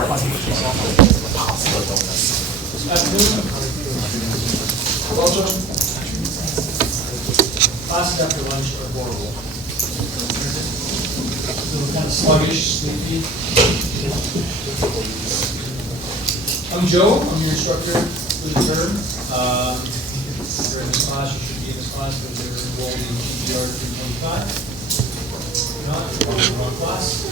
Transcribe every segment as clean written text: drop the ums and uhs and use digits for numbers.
Afternoon. Welcome. Classes after lunch are horrible. They're kind of sluggish, sleepy. I'm Joe. I'm your instructor for the term. You're in this class. You should be in this class because you're enrolled in PBR 325. If not, you're in the wrong class.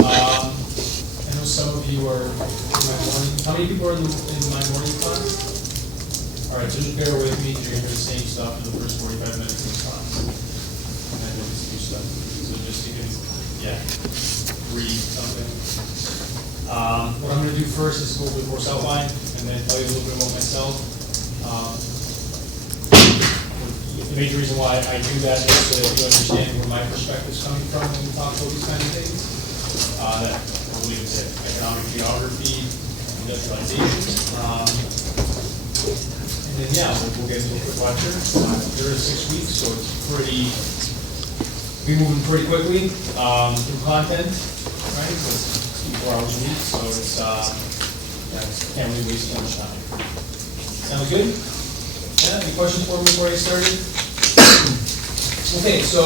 I know some of you are in my morning. How many people are in my morning class? All right, so just bear with me because you're going to hear the same stuff for the first 45 minutes of the class. And then you'll just do stuff. So just you can, read something. What I'm going to do first is go over the course outline and then tell you a little bit about myself. The major reason why I do that is so that you understand where my perspective is coming from when we talk about these kind of things. That I believe it's economic geography, industrialization. And then we'll get into a quick lecture. There is 6 weeks, so it's we're moving pretty quickly through content, right? So it's 4 hours a week, so it's can't really waste too much time. Sound good? Yeah. Any questions for me before I started? Okay, so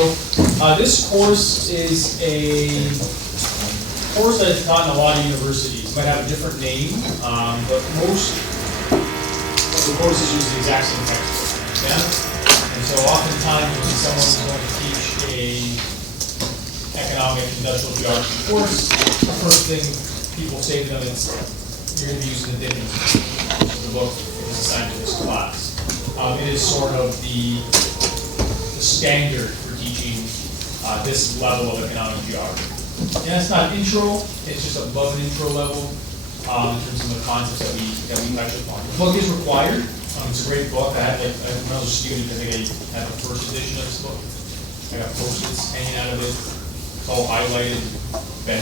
this course is a course that is taught in a lot of universities. It might have a different name, but most the courses use the exact same textbook, And so oftentimes when someone's going to teach a economic industrial geography course, the first thing people say to them is, you're going to be using the Dickens, which is the book that is assigned to this class. It is sort of the standard for teaching this level of economic geography. And it's not intro, it's just above an intro level. In terms of the concepts that we touch upon. The book is required. It's a great book. When I was a student, I think I had the first edition of this book. I got post-its hanging out of it. It's all highlighted, bent.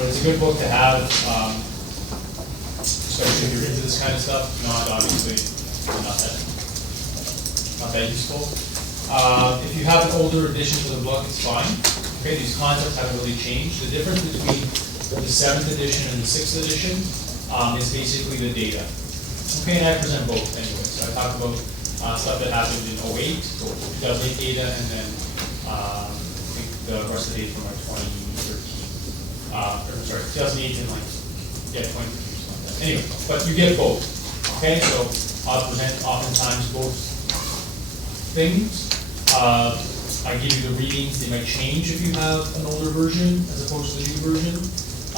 But it's a good book to have, especially if you're into this kind of stuff. Not obviously not that useful. If you have an older edition to the book, it's fine. Okay, these concepts haven't really changed. The difference between the 7th edition and the 6th edition is basically the data. Okay, and I present both anyway. So I talk about stuff that happened in 08, or 2008 data, and then I think the rest of the data from like 2013. 2008 and 2013 or something like that. Anyway, but you get both. Okay, so I'll present oftentimes both things. I give you the readings. They might change if you have an older version as opposed to the new version.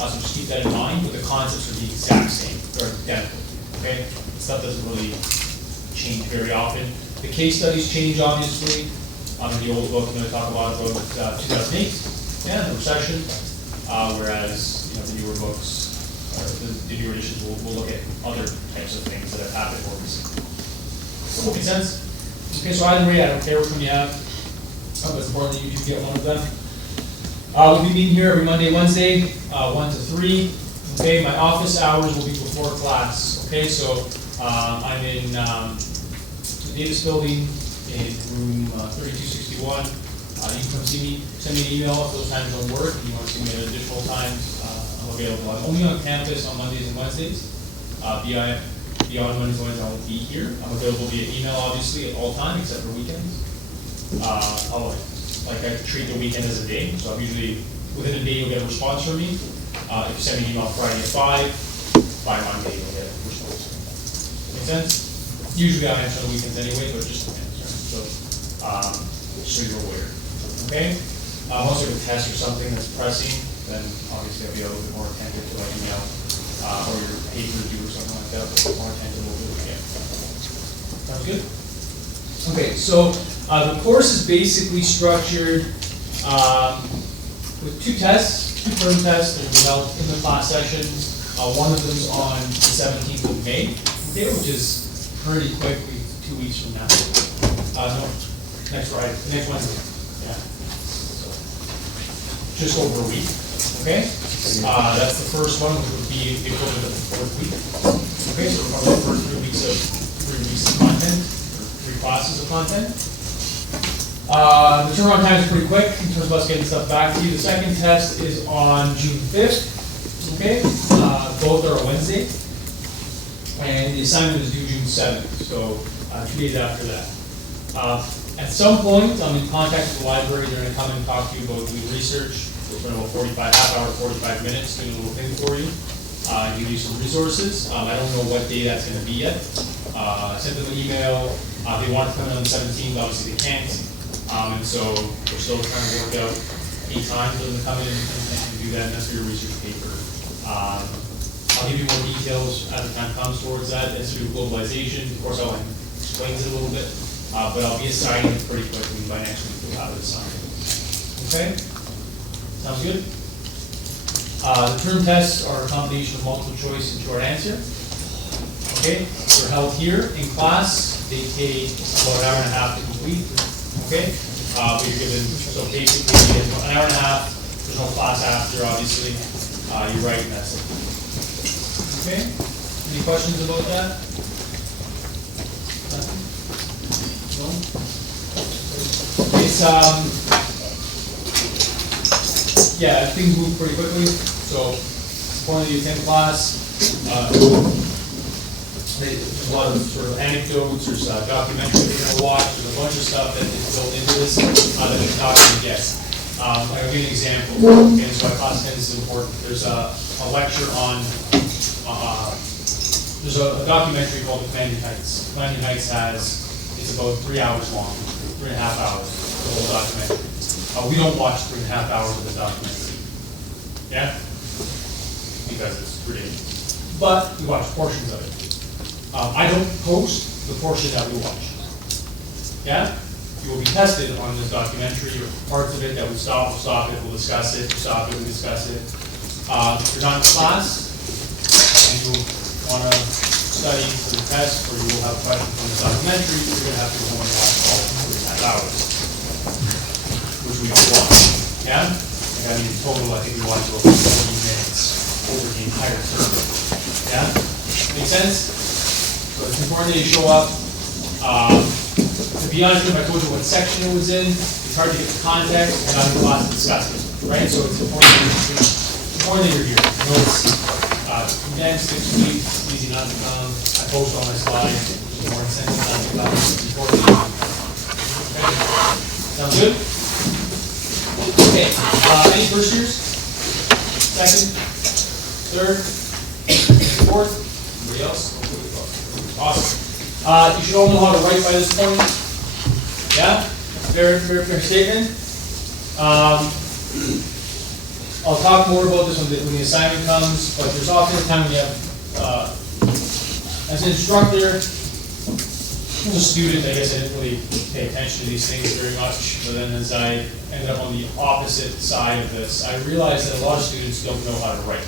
So just keep that in mind, but the concepts are the exact same, they're identical, okay? Stuff doesn't really change very often. The case studies change, obviously. In the old book, I'm going to talk a lot about 2008, the recession, whereas the newer books, or the newer editions, will look at other types of things that have happened more recently. Make sense? Okay, so either way, I don't care which one you have, but it's important that you do get one of them. We'll be meeting here every Monday, Wednesday, 1 to 3. Okay, my office hours will be before class. Okay, so I'm in the Davis building in room 3261. You can come see me, send me an email if those times don't work. If you want to see me at additional times, I'm available. I'm only on campus on Mondays and Wednesdays. Beyond Mondays and Wednesdays, I won't be here. I'm available via email, obviously, at all times, except for weekends. I treat the weekend as a day, so I'm usually, within a day, you'll get a response from me. If you send me an email Friday at 5, by Monday, you'll get a response. Make sense? Usually I answer on the weekends anyway, but just depends, right? So, so you're aware. Okay? Once there's a test or something that's pressing, then obviously I'll be a little bit more attentive to my email, or your paper review or something like that, but more attentive we'll do it again. Sounds good? Okay, so the course is basically structured with 2 tests, 2 term tests that will be held in the class sessions. One of them is on the 17th of May, okay, which is pretty quickly 2 weeks from now. No, next Wednesday. Yeah. So, just over a week. Okay. That's the first one, which would be the equivalent of the 4th week. Okay, so we're talking about the first 3 weeks of content, or 3 classes of content. The turnaround time is pretty quick in terms of us getting stuff back to you. The second test is on June 5th. Okay, both are a Wednesday, and the assignment is due June 7th, so 2 days after that. At some point, I'm in contact with the library. They're going to come and talk to you about doing research. We'll spend about half hour, 45 minutes doing a little thing for you. Give you some resources. I don't know what day that's going to be yet. I sent them an email. They want to come in on the 17th. Obviously, they can't. And so we're still trying to work out a time for them to come in and do that. And that's for your research paper. I'll give you more details as the time comes towards that. That's to do with globalization. Of course, I'll explain it a little bit. But I'll be assigning it pretty quickly by next week. We'll have it assigned. Okay? Sounds good? The term tests are a combination of multiple choice and short answer. Okay? They're held here in class. They take about an hour and a half to complete. Okay? But you're given, so basically, an hour and a half. There's no class after, obviously. You write and that's it. Okay? Any questions about that? Nothing? No? It's, yeah, things move pretty quickly. So, according to the 10th class, there's a lot of sort of anecdotes, there's documentaries they're going to watch, there's a bunch of stuff that is built into this that they're not going to get. I'll give you an example, and so why class 10 is important. There's a lecture on, there's a documentary called The Commanding Heights. Commanding Heights it's about 3 hours long, 3.5 hours, the whole documentary. We don't watch 3.5 hours of the documentary. Yeah? Because it's ridiculous. But we watch portions of it. I don't post the portion that we watch. Yeah? You will be tested on this documentary or parts of it that we'll stop it, we'll discuss it, stop it, we'll discuss it. If you're not in class and you want to study for the test or you will have questions on the documentary, you're going to have to go and watch all 3.5 hours, which we don't watch. Yeah? I mean, in total, I think we watch about 40 minutes over the entire term. Yeah? Make sense? So it's important that you show up. To be honest with you, if I told you what section it was in, it's hard to get the context and not in class to discuss it, right? So it's important that you're here. You know, it's condensed, 6 weeks, easy not to come. I post on my slide, it's more incentive not to come. It's important that you come. Okay? Sound good? Okay. Any first years? Second? Third? Fourth? Anybody else? Awesome. You should all know how to write by this point. Yeah? Fair statement. I'll talk more about this when the assignment comes, but there's often a time when you have, as an instructor, as a student, I guess I didn't really pay attention to these things very much, but then as I ended up on the opposite side of this, I realized that a lot of students don't know how to write.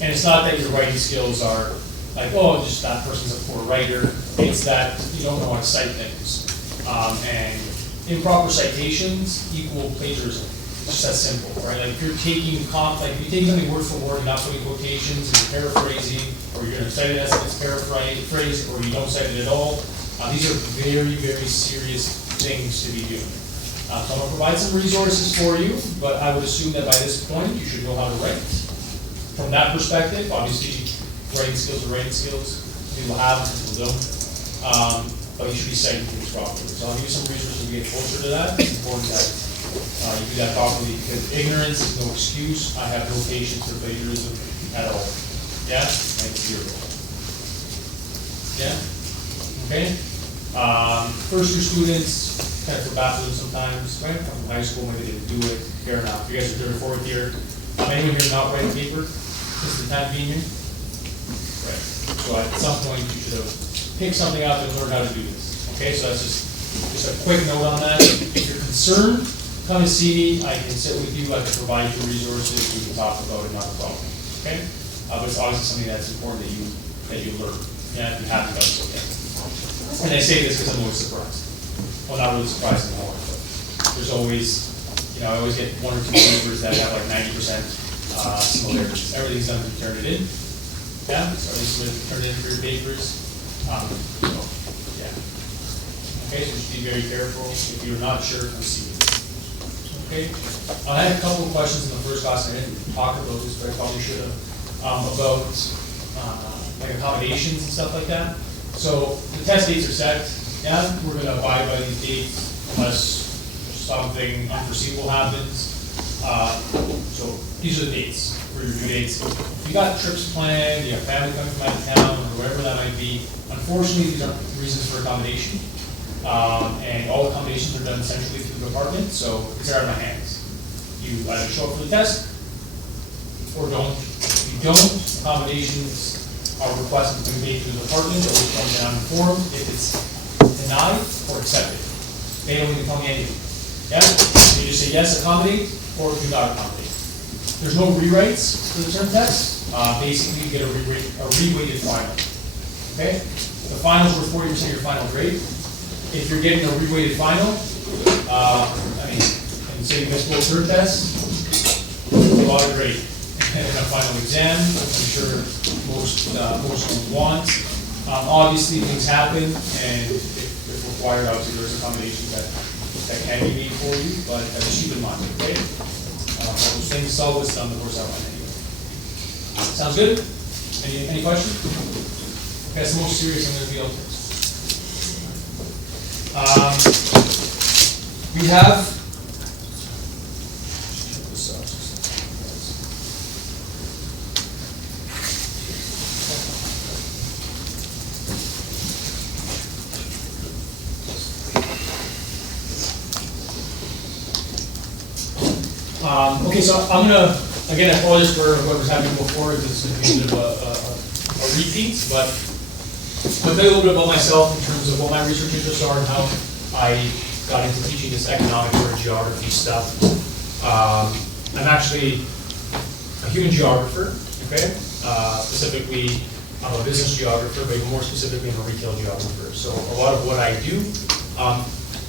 And it's not that your writing skills are like, oh, just that person's a poor writer. It's that you don't know how to cite things. And improper citations equal plagiarism. It's just that simple, right? Like if you're taking something word for word and not putting quotations and you're paraphrasing, or you're going to cite it as it's paraphrased, or you don't cite it at all, these are very, very serious things to be doing. So I'm going to provide some resources for you, but I would assume that by this point you should know how to write. From that perspective, obviously, writing skills are writing skills. People have them, people don't. But you should be citing things properly. So I'll give you some resources to get closer to that. It's important that you do that properly because ignorance is no excuse. I have no patience for plagiarism at all. Yeah? And it's zero. Yeah? Okay? First year students kind of feel bad for them sometimes, right? From high school, maybe they didn't do it. Fair enough. You guys are third or fourth year. Anyone here not writing paper? Just the time being here? Right. So at some point you should have picked something up and learned how to do this. Okay, so that's just a quick note on that. If you're concerned, come and see me. I can sit with you. I can provide you resources. We can talk about it, not a problem. Okay? But it's obviously something that's important that you learn. Yeah, if you haven't done so yet. And I say this because I'm always surprised. Well, not really surprised anymore, but there's always, I always get 1 or 2 papers that have like 90% similarities. Everything's done to turn it in. Yeah, so everything's turn it in for your papers. Yeah. Okay, so just be very careful. If you're not sure, come see me. Okay? I had a couple of questions in the first class, and I didn't talk about this, but I probably should have, about like accommodations and stuff like that. So the test dates are set, yeah, we're gonna abide by these dates unless something unforeseeable happens. So these are the dates for your due dates. If you got trips planned, you have family coming from out of town, or whatever that might be, unfortunately, these aren't reasons for accommodation. And all accommodations are done centrally through the department, so it's out of my hands. You either show up for the test, or don't. If you don't, accommodations are requested to be made through the department, or will come down in form if it's denied or accepted. They don't even tell me anything. Yeah? So you just say yes, accommodate, or do not accommodate. There's no rewrites for the term test. Basically, you get a reweighted final. Okay? The finals were 40% of your final grade. If you're getting a reweighted final, and say you missed a term test, a lot of grade. And then a final exam, I'm sure most want. Obviously, things happen, and if required, obviously there's accommodations that can be made for you, but just keep in mind, okay? Those things solve this on the course outline anyway. Sounds good? Any questions? Okay, that's the most serious I'm going to be able to. We have. Check this out. Okay, so I'm gonna, again, I apologize for what was happening before, it's a bit of a repeat, but I'll tell you a little bit about myself in terms of what my research interests are and how I got into teaching this economics or geography stuff. I'm actually a human geographer, okay? Specifically, I'm a business geographer, but even more specifically, I'm a retail geographer. So a lot of what I do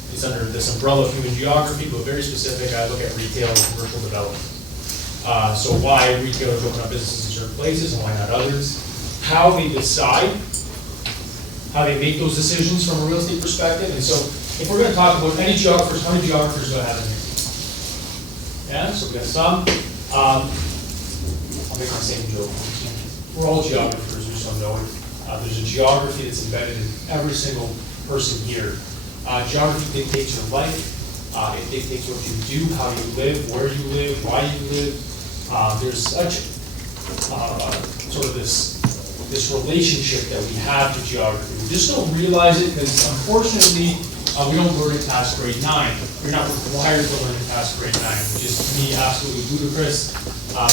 is under this umbrella of human geography, but very specific, I look at retail and commercial development. So why retailers open up businesses in certain places and why not others, how they decide, how they make those decisions from a real estate perspective. And so if we're going to talk about any geographers, how many geographers do I have in here? Yeah, so we got some. I'll make the same joke. We're all geographers, we just don't know it. There's a geography that's embedded in every single person here. Geography dictates your life. It dictates what you do, how you live, where you live, why you live. There's such sort of this relationship that we have to geography. We just don't realize it because, unfortunately, we don't learn it past grade 9. You're not required to learn it past grade 9, which is, to me, absolutely ludicrous,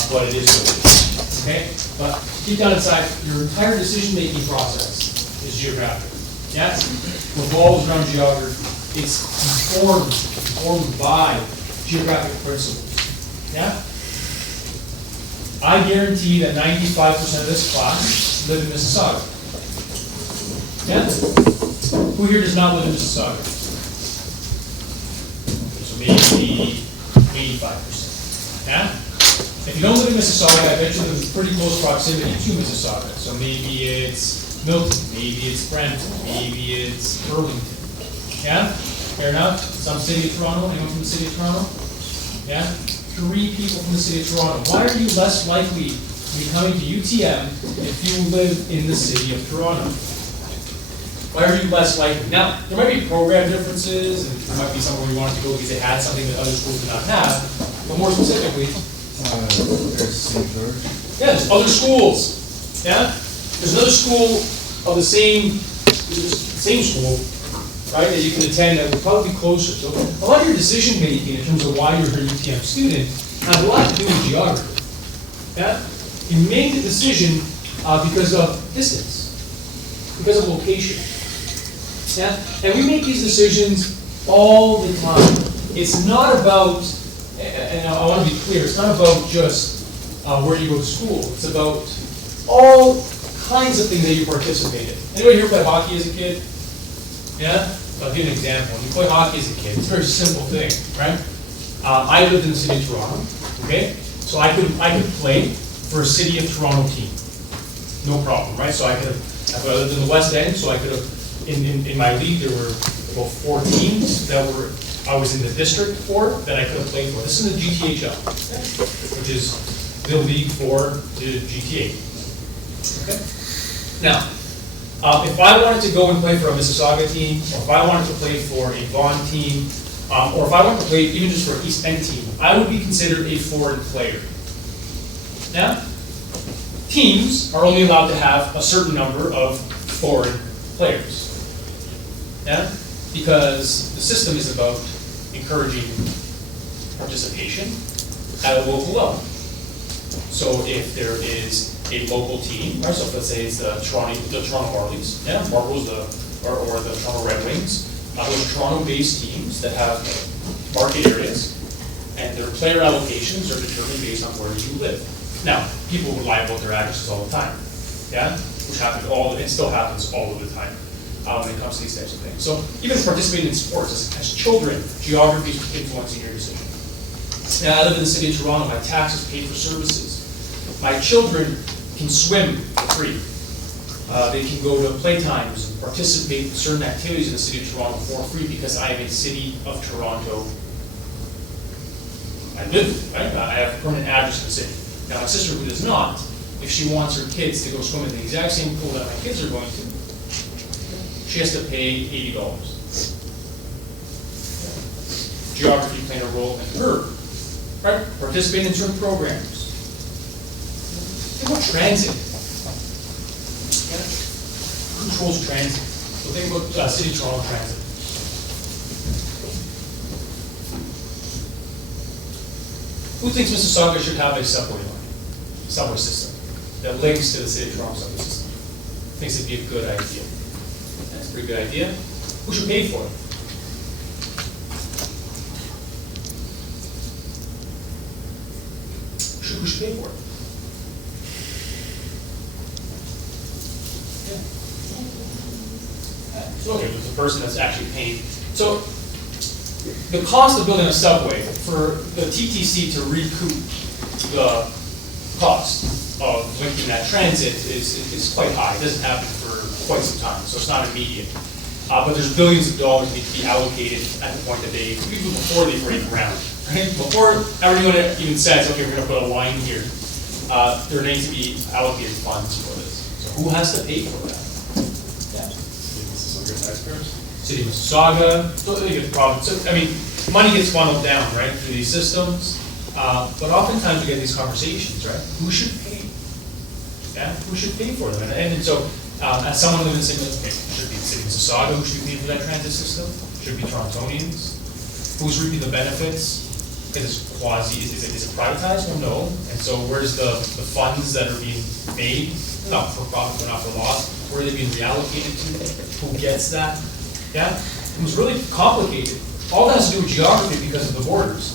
but it is what it is. Okay? But deep down inside, your entire decision-making process is geographic. Yes? Revolves around geography. It's informed by geographic principles. Yeah? I guarantee that 95% of this class live in Mississauga. Yeah? Who here does not live in Mississauga? So maybe 85%. Yeah? If you don't live in Mississauga, I bet you live in pretty close proximity to Mississauga. So maybe it's Milton, maybe it's Brampton, maybe it's Burlington. Yeah? Fair enough? Some city of Toronto? Anyone from the city of Toronto? Yeah? 3 people from the city of Toronto. Why are you less likely to be coming to UTM if you live in the city of Toronto? Why are you less likely? Now, there might be program differences, and there might be somewhere you wanted to go because they had something that other schools did not have, but more specifically, there's St. George. Yeah, there's other schools. Yeah? There's another school of the same school, right, that you can attend that would probably be closer. So a lot of your decision making in terms of why you're a UTM student has a lot to do with geography. Yeah? You make the decision because of distance, because of location. Yeah? And we make these decisions all the time. It's not about, and I want to be clear, it's not about just where you go to school. It's about all kinds of things that you participate in. Anybody here play hockey as a kid? Yeah? I'll give you an example. When you play hockey as a kid, it's a very simple thing, right? I lived in the city of Toronto, okay? So I could play for a city of Toronto team. No problem, right? So I lived in the West End, so I could have, in my league, there were about 4 teams that were I was in the district for, then I could have played for. This is the GTHL, which is the league for the GTA. Okay? Now, if I wanted to go and play for a Mississauga team, or if I wanted to play for a Vaughan team, or if I wanted to play even just for an East End team, I would be considered a foreign player. Yeah? Teams are only allowed to have a certain number of foreign players. Yeah? Because the system is about encouraging participation at a local level. So if there is a local team, right, so let's say it's the Toronto Marlies, yeah, Marbles, or the Toronto Red Wings, those are Toronto-based teams that have market areas, and their player allocations are determined based on where you live. Now, people would lie about their addresses all the time, yeah, which happens it still happens all of the time when it comes to these types of things. So even participating in sports as children, geography is influencing your decision. Now, I live in the city of Toronto. My taxes pay for services. My children can swim for free. They can go to playtimes and participate in certain activities in the city of Toronto for free because I am a city of Toronto. I live, right? I have a permanent address in the city. Now, my sister, who does not, if she wants her kids to go swim in the exact same pool that my kids are going to, she has to pay $80. Geography playing a role in her, right? Participating in certain programs. Think about transit. Who controls transit? So think about City of Toronto Transit. Who thinks Mississauga should have a subway system that links to the City of Toronto subway system? Thinks it'd be a good idea. That's a pretty good idea. Who should pay for it? Who should pay for it? Okay, the person that's actually paying. So the cost of building a subway for the TTC to recoup the cost of linking that transit is quite high. It doesn't happen for quite some time, so it's not immediate. But there's billions of dollars need to be allocated at the point that even before they break ground. Right? Before everyone even says, okay, we're going to put a line here, there needs to be allocated funds for this. So who has to pay for that? City of Mississauga, so they get the problem. So, I mean, money gets funneled down, right, through these systems, but oftentimes we get these conversations, right? Who should pay? Yeah, who should pay for them? And so, as someone living in the city, okay, should be the City of Mississauga, who should be paying for that transit system? Should be Torontonians? Who's reaping the benefits? Is it privatized? Well, no. And so, where's the funds that are being made? Not for profit, but not for loss. Where are they being reallocated to? Who gets that? Yeah, it was really complicated. All that has to do with geography because of the borders.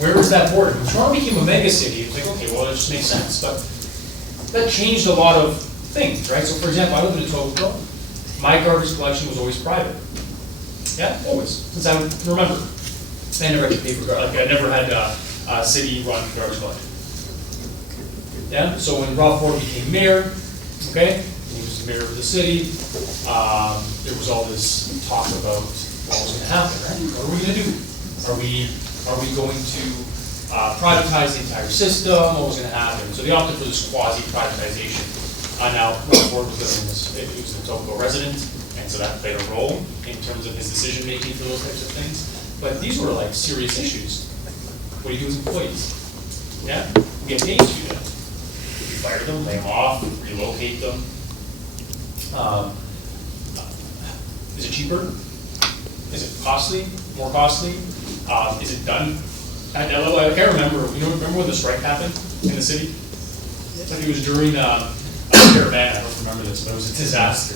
Where was that border? When Toronto became a mega city, it was like, okay, well, it just makes sense. But that changed a lot of things, right? So, for example, I lived in Etobicoke. My garbage collection was always private. Yeah, always, since I would remember. I never had to pay for garbage. Like, I never had a city-run garbage collection. Yeah, so when Rob Ford became mayor, okay, he was the mayor of the city. There was all this talk about what was going to happen, right? What are we going to do? Are we going to privatize the entire system? What was going to happen? So they opted for this quasi-privatization. Now, Rob Ford was living in this, he was an Etobicoke resident, and so that played a role in terms of his decision-making for those types of things. But these were like serious issues. What do you do with employees? Yeah, we get paid to do that. You fire them, lay them off, relocate them. Is it cheaper? Is it costly? More costly? Is it done at that level? I can't remember. Remember when the strike happened in the city? Like it was during Caravan. I don't remember this, but it was a disaster.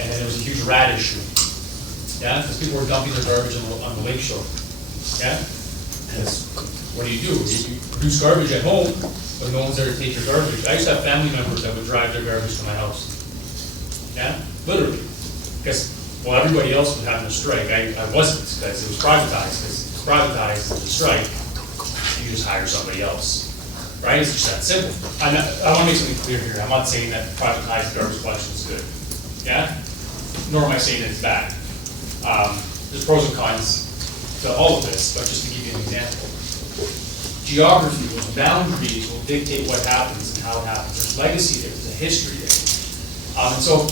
And then there was a huge rat issue. Yeah, because people were dumping their garbage on the lake shore. Yeah, because what do? You produce garbage at home, but no one's there to take your garbage. I used to have family members that would drive their garbage to my house. Yeah, literally. Because, well, everybody else was having a strike. I wasn't, because it was privatized. Because it's privatized, it's a strike, you just hire somebody else. Right? It's just that simple. I want to make something clear here. I'm not saying that privatized garbage collection is good. Yeah? Nor am I saying that it's bad. There's pros and cons to all of this, but just to give you an example. Geography, those boundaries will dictate what happens and how it happens. There's legacy there, there's a history there. And so,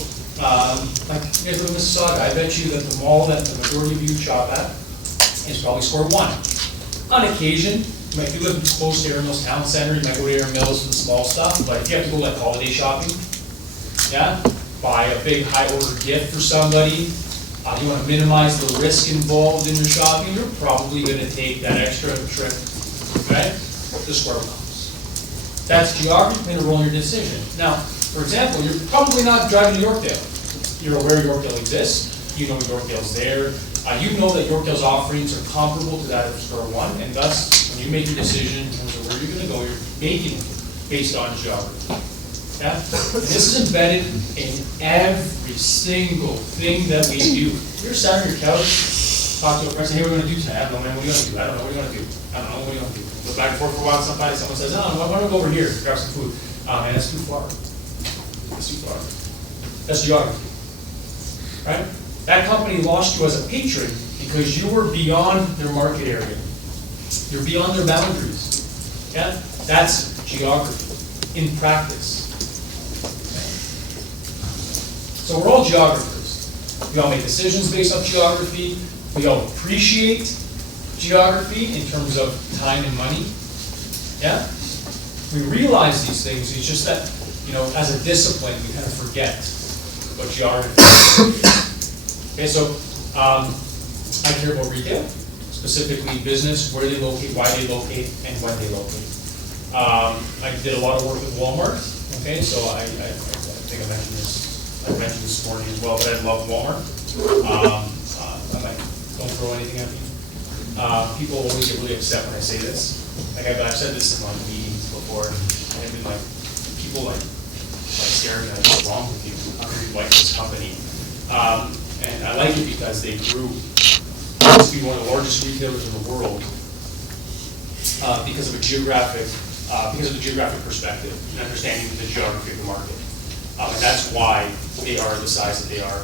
like, here's the Mississauga. I bet you that the mall that the majority of you shop at is probably square one. On occasion, if you live close to Erin Mills Town Center, you might go to Erin Mills for the small stuff, but if you have to go like holiday shopping, yeah, buy a big high order gift for somebody, you want to minimize the risk involved in your shopping, you're probably going to take that extra trip, right, to square one. That's geography playing a role in your decision. Now, for example, you're probably not driving to Yorkdale. You're aware Yorkdale exists, you know Yorkdale's there, you know that Yorkdale's offerings are comparable to that of Square One, and thus, when you make your decision in terms of where you're going to go, you're making it based on geography. Yeah? And this is embedded in every single thing that we do. You're sat on your couch, talk to a friend, say, hey, what are we going to do tonight? I don't know, man, what are you going to do? I don't know, what are you going to do? I don't know, what are you going to do? Go back and forth for a while, sometimes someone says, oh, I want to go over here, grab some food. Man, that's too far. That's too far. That's geography. Right? That company lost you as a patron because you were beyond their market area. You're beyond their boundaries. Yeah? That's geography in practice. So we're all geographers. We all make decisions based off geography. We all appreciate geography in terms of time and money. Yeah? We realize these things, it's just that, you know, as a discipline, we kind of forget what geography is. Okay, so I care about retail, specifically business, where they locate, why they locate, and when they locate. I did a lot of work with Walmart, okay, so I think I mentioned this morning as well, but I love Walmart. Don't throw anything at me. People always get really upset when I say this. Like I've said this in like meetings before, and I've been like, people like staring at me like, what's wrong with you? How can you like this company? And I like it because they grew to be one of the largest retailers in the world because of the geographic perspective and understanding the geography of the market. And that's why they are the size that they are.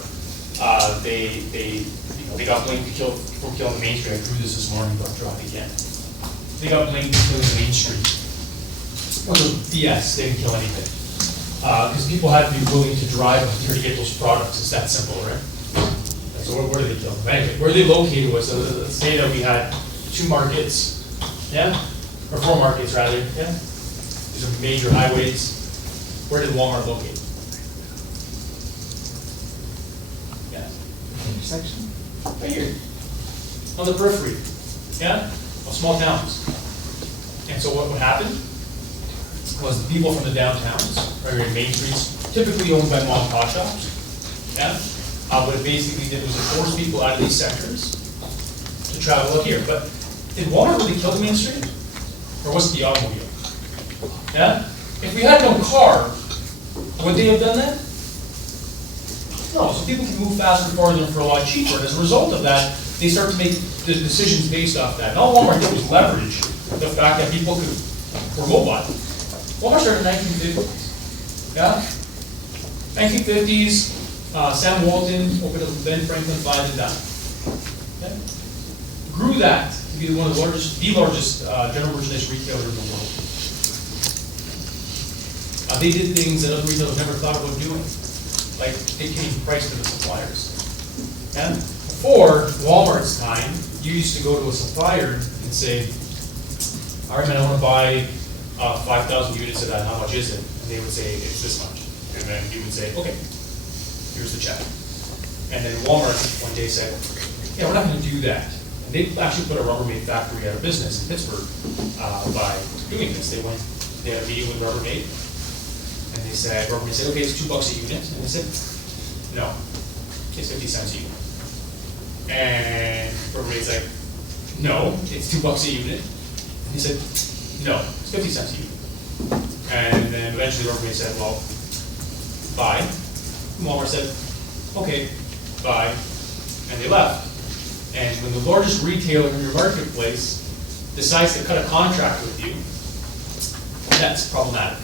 They got blamed for killing the Main Street. I drew this morning, but I'll draw it again. They got blamed for killing the Main Street. Well, BS, they didn't kill anything. Because people had to be willing to drive up there to get those products. It's that simple, right? So where did they kill them? Anyway, where they located was, let's say that we had 2 markets, yeah? Or 4 markets rather, yeah? These are major highways. Where did Walmart locate? Yeah? Intersection? Right here. On the periphery, yeah? Of small towns. And so what happened was the people from the downtowns, right here in Main Streets, typically owned by mom and pop shops, yeah? What it basically did was it forced people out of these sectors to travel up here. But did Walmart really kill the Main Street? Or was it the automobile? Yeah? If we had no car, would they have done that? No, so people can move faster and farther for a lot cheaper. And as a result of that, they start to make the decisions based off that. And all Walmart did was leverage the fact that people were mobile. Walmart started in the 1950s. Yeah? 1950s. Sam Walton opened up Ben Franklin 5 and down. Okay? Grew that to be one of the largest general merchandise retailer in the world. They did things that other retailers never thought about doing, like dictating price to the suppliers. And before Walmart's time, you used to go to a supplier and say, all right, man, I want to buy 5,000 units of that. How much is it? And they would say, it's this much. And then you would say, okay. Here's the check. And then Walmart one day said, yeah, we're not going to do that. And they actually put a Rubbermaid factory out of business in Pittsburgh by doing this. They had a meeting with Rubbermaid, and they said, Rubbermaid said, okay, it's $2 a unit. And they said, no, it's 50 cents a unit. And Rubbermaid's like, no, it's $2 a unit. And he said, no, it's 50 cents a unit. And then eventually Rubbermaid said, well, buy. Walmart said, okay, bye, and they left. And when the largest retailer in your marketplace decides to cut a contract with you, that's problematic.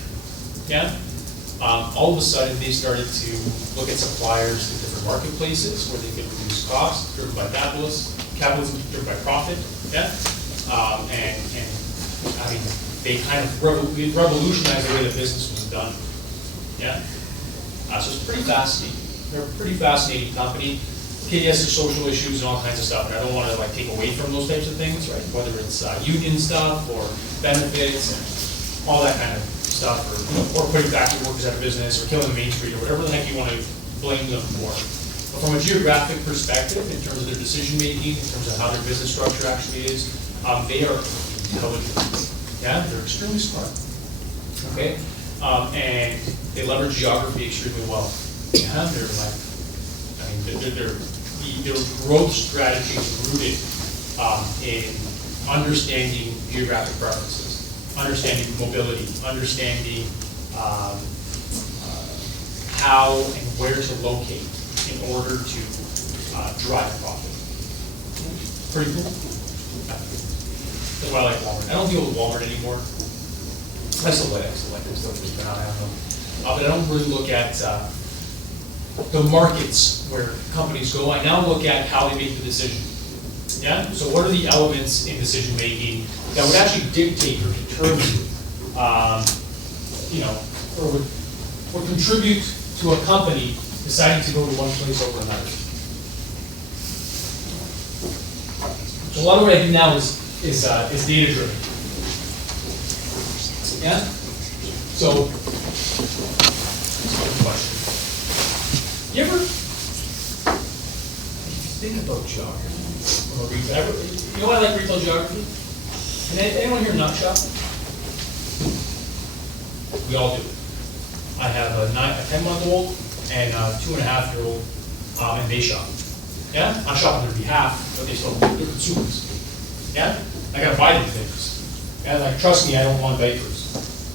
Yeah? All of a sudden, they started to look at suppliers in different marketplaces where they could reduce costs, driven by capitalists. capitalism driven by profit, yeah? And, I mean, they kind of revolutionized the way that business was done, yeah? So it's pretty fascinating. They're a pretty fascinating company. Okay, yes, there's social issues and all kinds of stuff, and I don't want to like take away from those types of things, right? Whether it's union stuff or benefits and all that kind of stuff, or putting factory workers out of business, or killing the Main Street, or whatever the heck you want to blame them for. But from a geographic perspective, in terms of their decision making, in terms of how their business structure actually is, they are intelligent. Yeah, they're extremely smart. Okay, and they leverage geography extremely well. Yeah, they're like, I mean, their growth strategy is rooted in understanding geographic preferences, understanding mobility, understanding how and where to locate in order to drive profit. Pretty cool. That's why I like Walmart. I don't deal with Walmart anymore. I still like them, still keep an eye on them. But I don't really look at the markets where companies go. I now look at how they make the decision. Yeah. So what are the elements in decision making that would actually dictate or determine, or contribute to a company deciding to go to one place over another? So a lot of what I do now is data driven. Yeah. So, question. You ever think about geography? Or retail? You know why I like retail geography? Can anyone here not shop? We all do. I have a 10-month-old and a 2.5-year-old, and they shop. Yeah, I shop on their behalf, but they're consumers. Yeah, I gotta buy them things. Yeah, like trust me, I don't want diapers.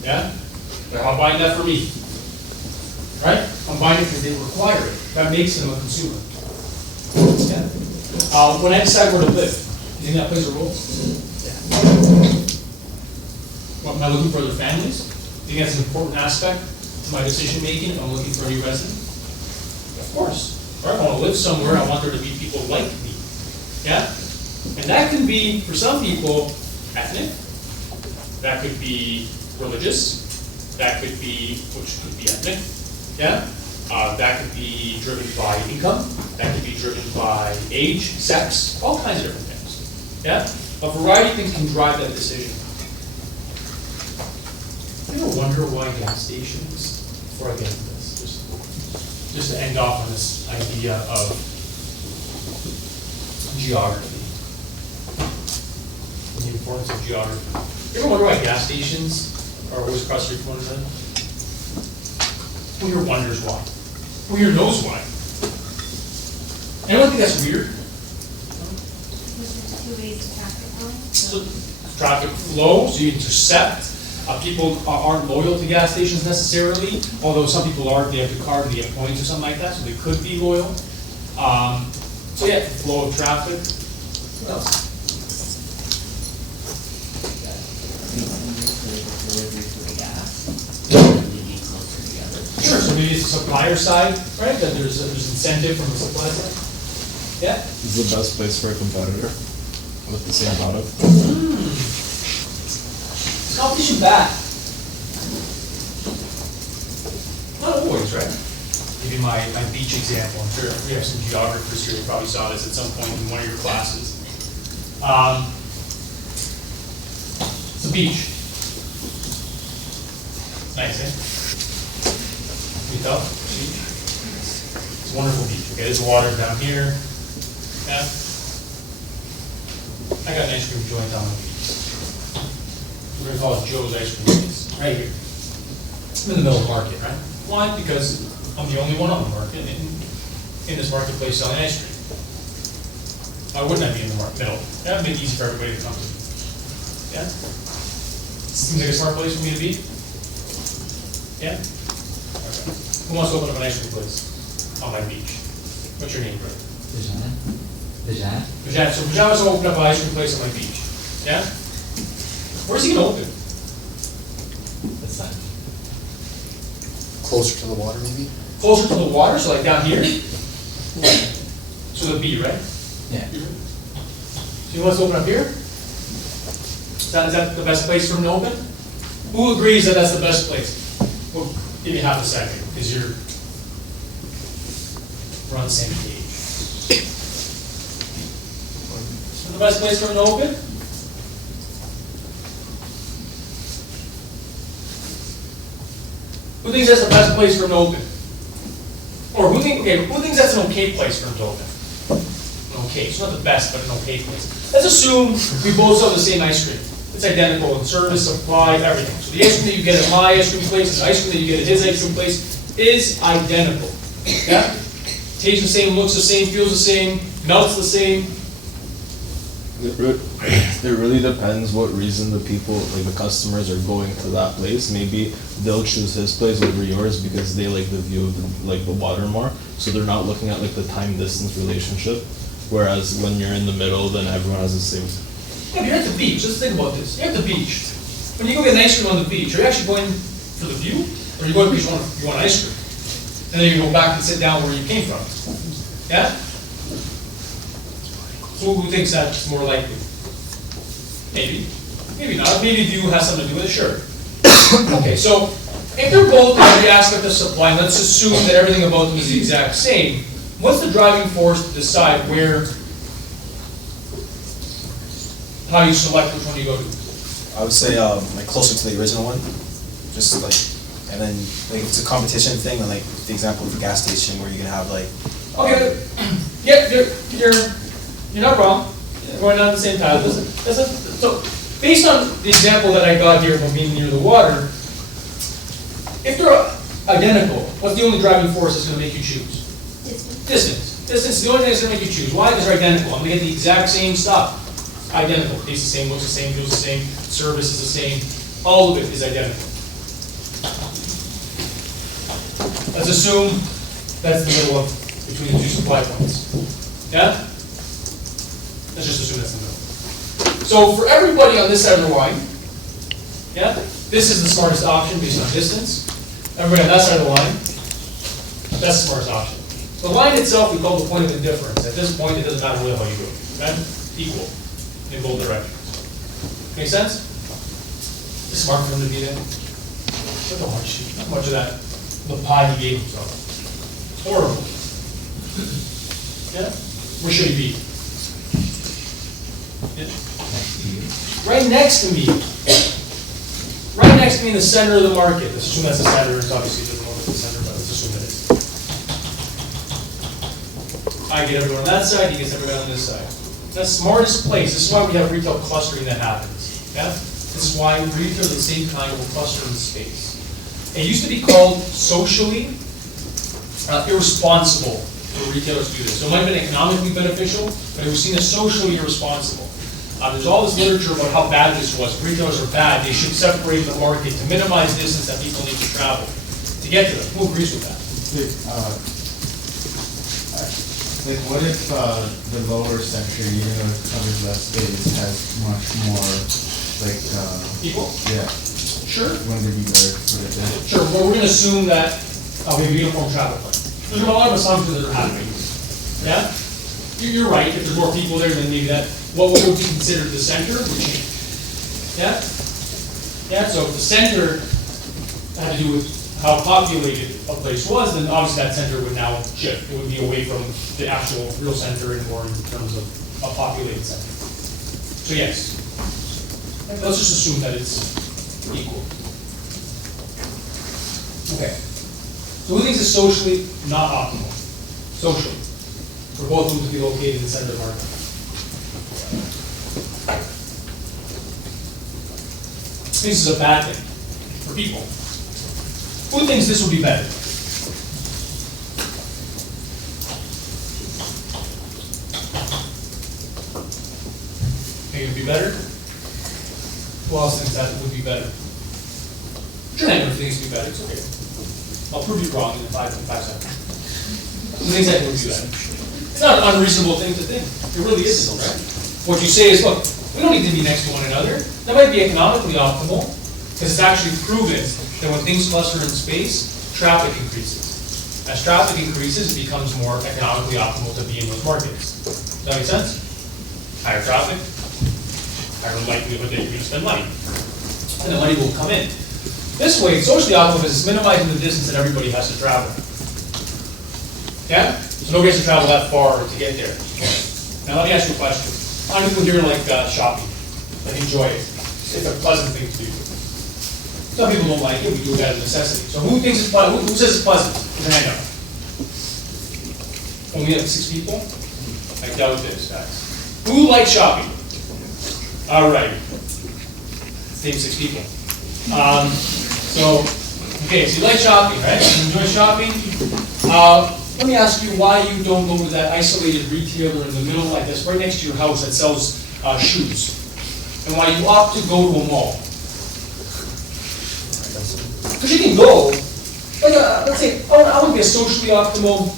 Yeah, but I'm buying that for me. Right? I'm buying it because they require it. That makes them a consumer. Yeah. When I decide where to live, do you think that plays a role? Yeah. What, am I looking for other families? Do you think that's an important aspect to my decision making if I'm looking for a new resident? Of course. Right? I want to live somewhere, I want there to be people like me. Yeah? And that can be, for some people, ethnic. That could be religious. That could be, which could be ethnic. Yeah? That could be driven by income. That could be driven by age, sex, all kinds of different things. Yeah? A variety of things can drive that decision. I ever wonder why gas stations, before I get into this, just to end off on this idea of geography, the importance of geography. You ever wonder why gas stations are always across the street from one another? Who here wonders why? Who here knows why? Anyone think that's weird? Two ways of traffic flow. So, traffic flow, so you intercept. People aren't loyal to gas stations necessarily, although some people are. They have the card, they have points or something like that, so they could be loyal. So yeah, flow of traffic. What else? Sure, so maybe it's the supplier side, right? That there's incentive from the supply side. Yeah? Is the best place for a competitor with the same product? Is competition bad? Not always, right? Maybe my beach example. I'm sure we have some geographers here who probably saw this at some point in one of your classes. It's a beach. Nice, eh? Can you tell? Beach. It's a wonderful beach. Okay, there's water down here. Yeah. I got an ice cream joint on the beach. We're gonna call it Joe's Ice Cream Place, right here. I'm in the middle of the market, right? Why? Because I'm the only one on the market in this marketplace selling ice cream. Why wouldn't I be in the middle? That would make it easy for everybody to come to me. Yeah? Seems like a smart place for me to be? Yeah? Okay. Who wants to open up an ice cream place on my beach? What's your name, Greg? Vijay? Vijay. So Vijay wants to open up an ice cream place on my beach. Yeah? Where's he gonna open? That's fine. Closer to the water, maybe? Closer to the water, so like down here? So the B, right? Yeah. So you want us to open up here? Is that the best place for him to open? Who agrees that that's the best place? Well, give me half a second, because we're on the same page. Is that the best place for him to open? Who thinks that's the best place for him to open? Or who thinks that's an okay place for him to open? An okay, it's not the best, but an okay place. Let's assume we both sell the same ice cream. It's identical in service, supply, everything. So the ice cream that you get at my ice cream place, and the ice cream that you get at his ice cream place is identical. Yeah? Tastes the same, looks the same, feels the same, melts the same. It really depends what reason the people, like the customers, are going to that place. Maybe they'll choose his place over yours because they like the view of the water more. So they're not looking at like the time distance relationship. Whereas when you're in the middle, then everyone has the same. Yeah, but you're at the beach. Let's think about this. You're at the beach. When you go get an ice cream on the beach, are you actually going for the view, or are you going because you want ice cream? And then you go back and sit down where you came from. Yeah. So who thinks that's more likely? Maybe. Maybe not. Maybe view has something to do with it. Sure. Okay. So if they're both in every aspect of supply, let's assume that everything about them is the exact same. What's the driving force to decide how you select which one you go to? I would say like closer to the original one, just like, and then like it's a competition thing, and like the example of the gas station where you can have like. Okay, yeah, you're not wrong. We're not on the same path. So based on the example that I got here about being near the water, if they're identical, what's the only driving force that's going to make you choose? Distance. Distance is the only thing that's going to make you choose. Why? Because they're identical. I'm going to get the exact same stuff. Identical. Tastes the same, looks the same, feels the same, service is the same. All of it is identical. Let's assume that's the middle of between the two supply points. Yeah? Let's just assume that's the middle. So for everybody on this side of the line, yeah, this is the smartest option based on distance. Everybody on that side of the line, that's the smartest option. The line itself we call the point of indifference. At this point, it doesn't matter really how you go. Okay? Equal in both directions. Make sense? It's smart for him to be there. Look how much of that, the pie he gave himself. Horrible. Yeah? Where should he be? Yeah. Right next to me. Right next to me in the center of the market. Let's assume that's the center. It's obviously doesn't look like the center, but let's assume it is. I get everyone on that side, he gets everyone on this side. The smartest place. This is why we have retail clustering that happens. Yeah? This is why retail of the same kind will cluster in space. It used to be called socially irresponsible for retailers to do this. So it might have been economically beneficial, but it was seen as socially irresponsible. There's all this literature about how bad this was. If retailers are bad, they should separate the market to minimize distance that people need to travel to get to them. Who agrees with that? Like, what if the lower center, even though it covers less space, has much more, like, Equal? yeah, Sure. wouldn't it be better to put it there? Sure, well, we're going to assume that we have a uniform traffic plan. There's a lot of assumptions that are happening. Yeah? You're right, if there's more people there, then maybe that, what would be considered the center would change. Yeah? Yeah, so if the center had to do with how populated a place was, then obviously that center would now shift. It would be away from the actual real center and more in terms of a populated center. So yes, let's just assume that it's equal. Okay. So who thinks it's socially not optimal? Socially. For both of them to be located in the center of the market. This is a bad thing for people. Who thinks this would be better? Think it would be better? Who else thinks that would be better? Sure, anyone thinks it would be better. It's okay. I'll prove you wrong in 5 seconds. Who thinks that would be better? It's not an unreasonable thing to think. It really isn't, right? What you say is, look, we don't need to be next to one another. That might be economically optimal, because it's actually proven that when things cluster in space, traffic increases. As traffic increases, it becomes more economically optimal to be in those markets. Does that make sense? higher traffic, higher likelihood that you're gonna spend money. And the money will come in. This way, socially optimal is minimizing the distance that everybody has to travel. Yeah? So nobody has to travel that far to get there. Now let me ask you a question. How many people here like shopping? Like enjoy it? It's a pleasant thing to do. Some people don't like it, we do it as a necessity. So who thinks it's pleasant? Who says it's pleasant? Put your hand up. Only like 6 people? I doubt this, guys. Who likes shopping? All right. Same 6 people. Okay, so you like shopping, right? You enjoy shopping. Let me ask you why you don't go to that isolated retailer in the middle, like this, right next to your house that sells shoes, and why you opt to go to a mall. Because you can go, like, let's say, I want to be a socially optimal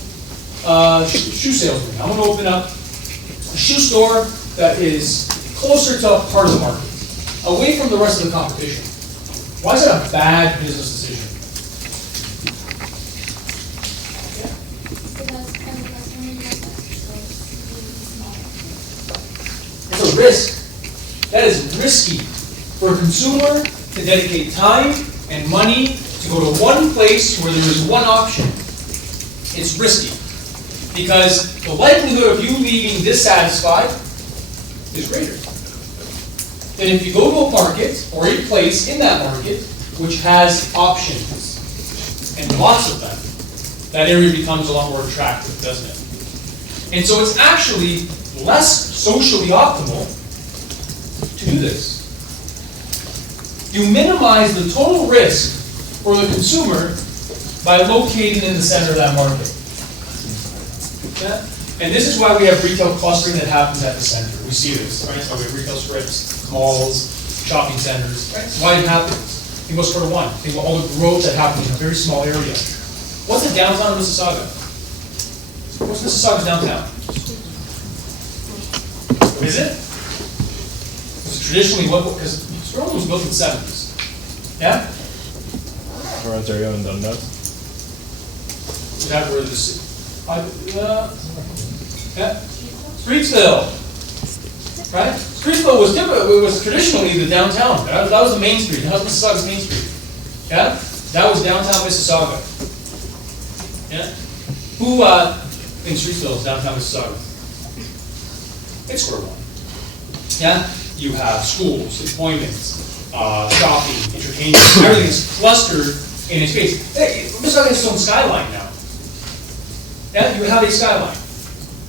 shoe salesman. I want to open up a shoe store that is closer to a part of the market, away from the rest of the competition. Why is that a bad business decision? It's a risk. That is risky for a consumer to dedicate time and money to go to one place where there is one option. It's risky because the likelihood of you leaving dissatisfied is greater than if you go to a market or a place in that market which has options and lots of them. That area becomes a lot more attractive, doesn't it? And so it's actually less socially optimal to do this. You minimize the total risk for the consumer by locating in the center of that market. Yeah? And this is why we have retail clustering that happens at the center. We see this, right? So we have retail strips, malls, shopping centers, right? Why it happens? Think about square one. Think about all the growth that happens in a very small area. What's the downtown of Mississauga? What's Mississauga's downtown? Is it? It's traditionally what, because Square One was built in the 70s. Yeah? For Ontario and Dundas. Is that where this, yeah? Streetsville. Right? Streetsville was typically, it was traditionally the downtown. That was the main street. That was Mississauga's main street. Yeah? That was downtown Mississauga. Yeah? Who thinks Streetsville is downtown Mississauga? It's Square One. Yeah? You have schools, employments, shopping, entertainment, everything is clustered in a space. Hey, Mississauga has its own skyline now. Yeah? You have a skyline.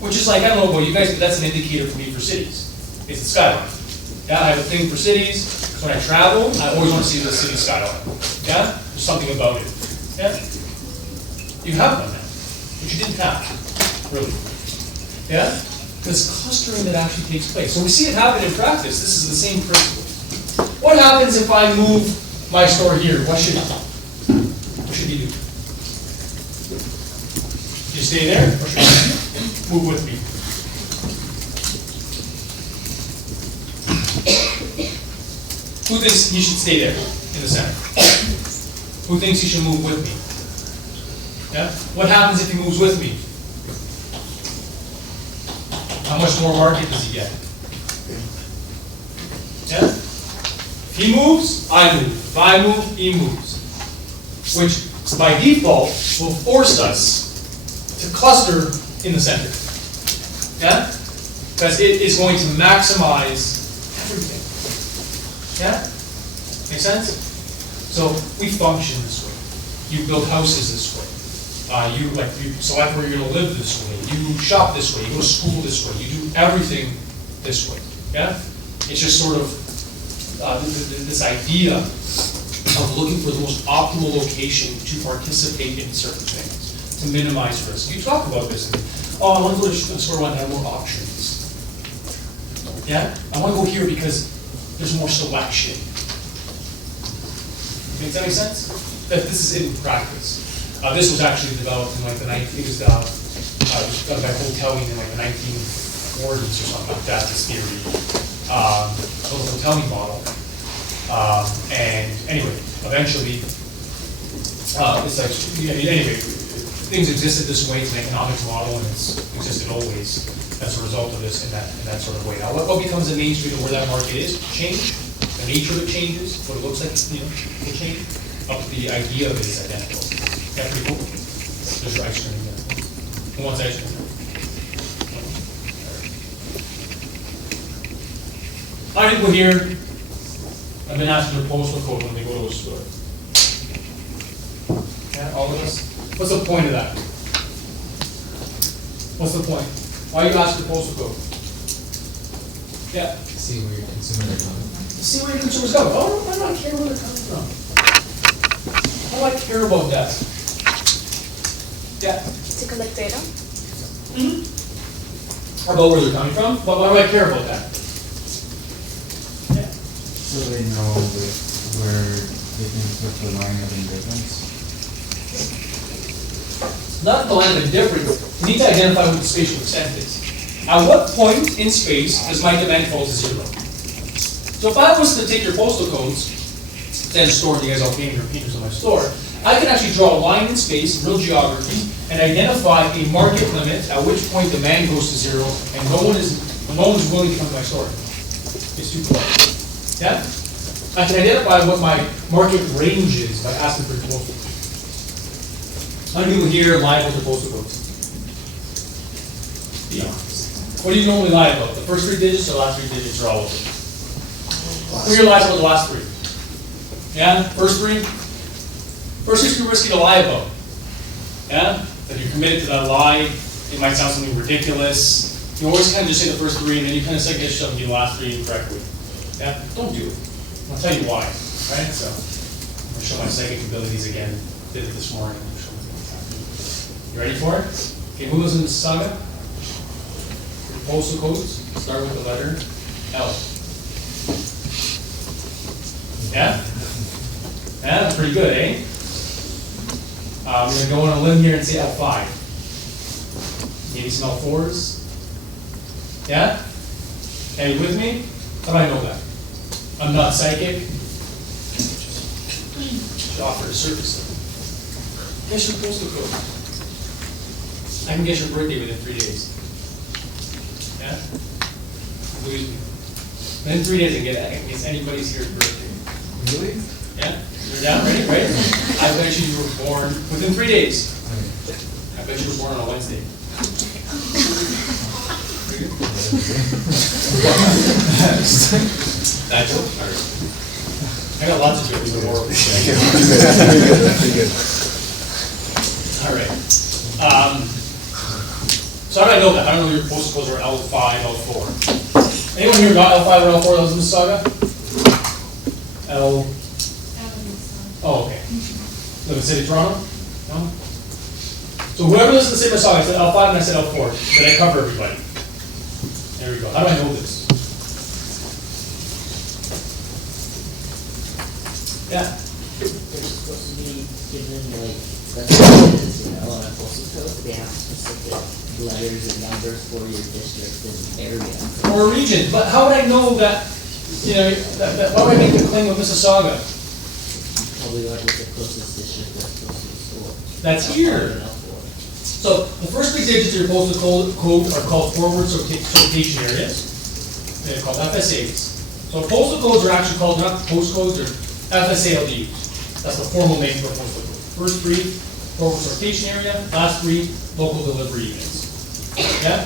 Which is like, I don't know about you guys, but that's an indicator for me for cities. It's the skyline. Yeah, I have a thing for cities. So when I travel, I always want to see the city skyline. Yeah? There's something about it. Yeah? You have one now, which you didn't have, really. Yeah? Because clustering that actually takes place. So we see it happen in practice. This is the same principle. What happens if I move my store here? What should you do? You stay there, or should you move with me? Who thinks you should stay there in the center? Who thinks you should move with me? Yeah? What happens if he moves with me? How much more market does he get? Yeah? If he moves, I move. If I move, he moves. Which, by default, will force us to cluster in the center. Yeah? Because it is going to maximize everything. Yeah? Make sense? So we function this way. You build houses this way. You select where you're going to live this way. You shop this way. You go to school this way. You do everything this way. Yeah? It's just sort of this idea of looking for the most optimal location to participate in certain things, to minimize risk. You talk about this. I want to go to Square One and have more options. Yeah? I want to go here because there's more selection. Does that make sense? That this is in practice. This was actually developed in like the 19th, it was done by hoteling in like the 1940s or something like that, this theory. The hoteling model. And anyway, eventually, it's like, anyway, things existed this way, it's an economic model, and it's existed always. as a result of this in that sort of way. Now, what becomes the main street of where that market is, change, the nature of it changes, what it looks like, will change, but the idea of it is identical. That's pretty cool. There's your ice cream again. Who wants ice cream? A lot of people here have been asking their postal code when they go to a store. Yeah, all of us? What's the point of that? What's the point? Why you ask the postal code? Yeah. See where your consumers are coming from. See where your consumers go. Oh, I don't care where they're coming from. How do I care about that? Yeah. To collect data? About where they're coming from, but why do I care about that? Yeah. So they know where they can put the line of indifference. Not the line of indifference, you need to identify what the spatial extent is. At what point in space does my demand fall to zero? So if I was to take your postal codes, then store, you guys all came here, painters in my store, I can actually draw a line in space, real geography, and identify a market limit at which point demand goes to zero, and no one is willing to come to my store. It's too far. Yeah? I can identify what my market range is by asking for the postal code. How many people here lie about their postal codes? Be honest. What do you normally lie about? The first 3 digits or the last 3 digits or all of them? Who here lies about the last 3? Yeah? First 3? First 3's too risky to lie about. Yeah? That you're committed to that lie. It might sound something ridiculous. You always kind of just say the first 3 and then you kind of second guess yourself and do the last 3 incorrectly. Yeah? Don't do it. I'll tell you why. Right? So, I'm going to show my psychic abilities again. Did it this morning. You ready for it? Okay, who lives in Mississauga? Your postal codes start with the letter L. Yeah? Yeah, that's pretty good, eh? I'm going to go on a limb here and say L5. Maybe some L4s? Yeah? Okay, you with me? How do I know that? I'm not psychic. Should offer a service. Guess your postal code. I can guess your birthday within 3 days. Yeah? Believe me. Within 3 days I can guess anybody's here's birthday. Really? Yeah? You're down, ready? Right? I bet you were born within 3 days. I bet you were born on a Wednesday. That joke? All right. I got lots of jokes in the world. All right. So how do I know that? I don't know your postal codes are L5, L4. Anyone here got L5 or L4 that was in Mississauga? L. Oh, okay. Live in City of Toronto? No? So whoever lives in the City of Mississauga, I said L5 and I said L4. Did I cover everybody? There we go. How do I know this? Yeah. They're supposed to be given like specific, on a postal code, they have specific letters and numbers for your district and area. Or a region. But how would I know that, why would I make the claim of Mississauga? Probably what was the closest district that's close to the store. That's here. So the first 3 digits of your postal code are called forward sortation areas. They're called FSAs. So postal codes are actually called, not postcodes, they're FSALDs. That's the formal name for a postal code. First 3, forward sortation area. Last 3, local delivery units. Yeah?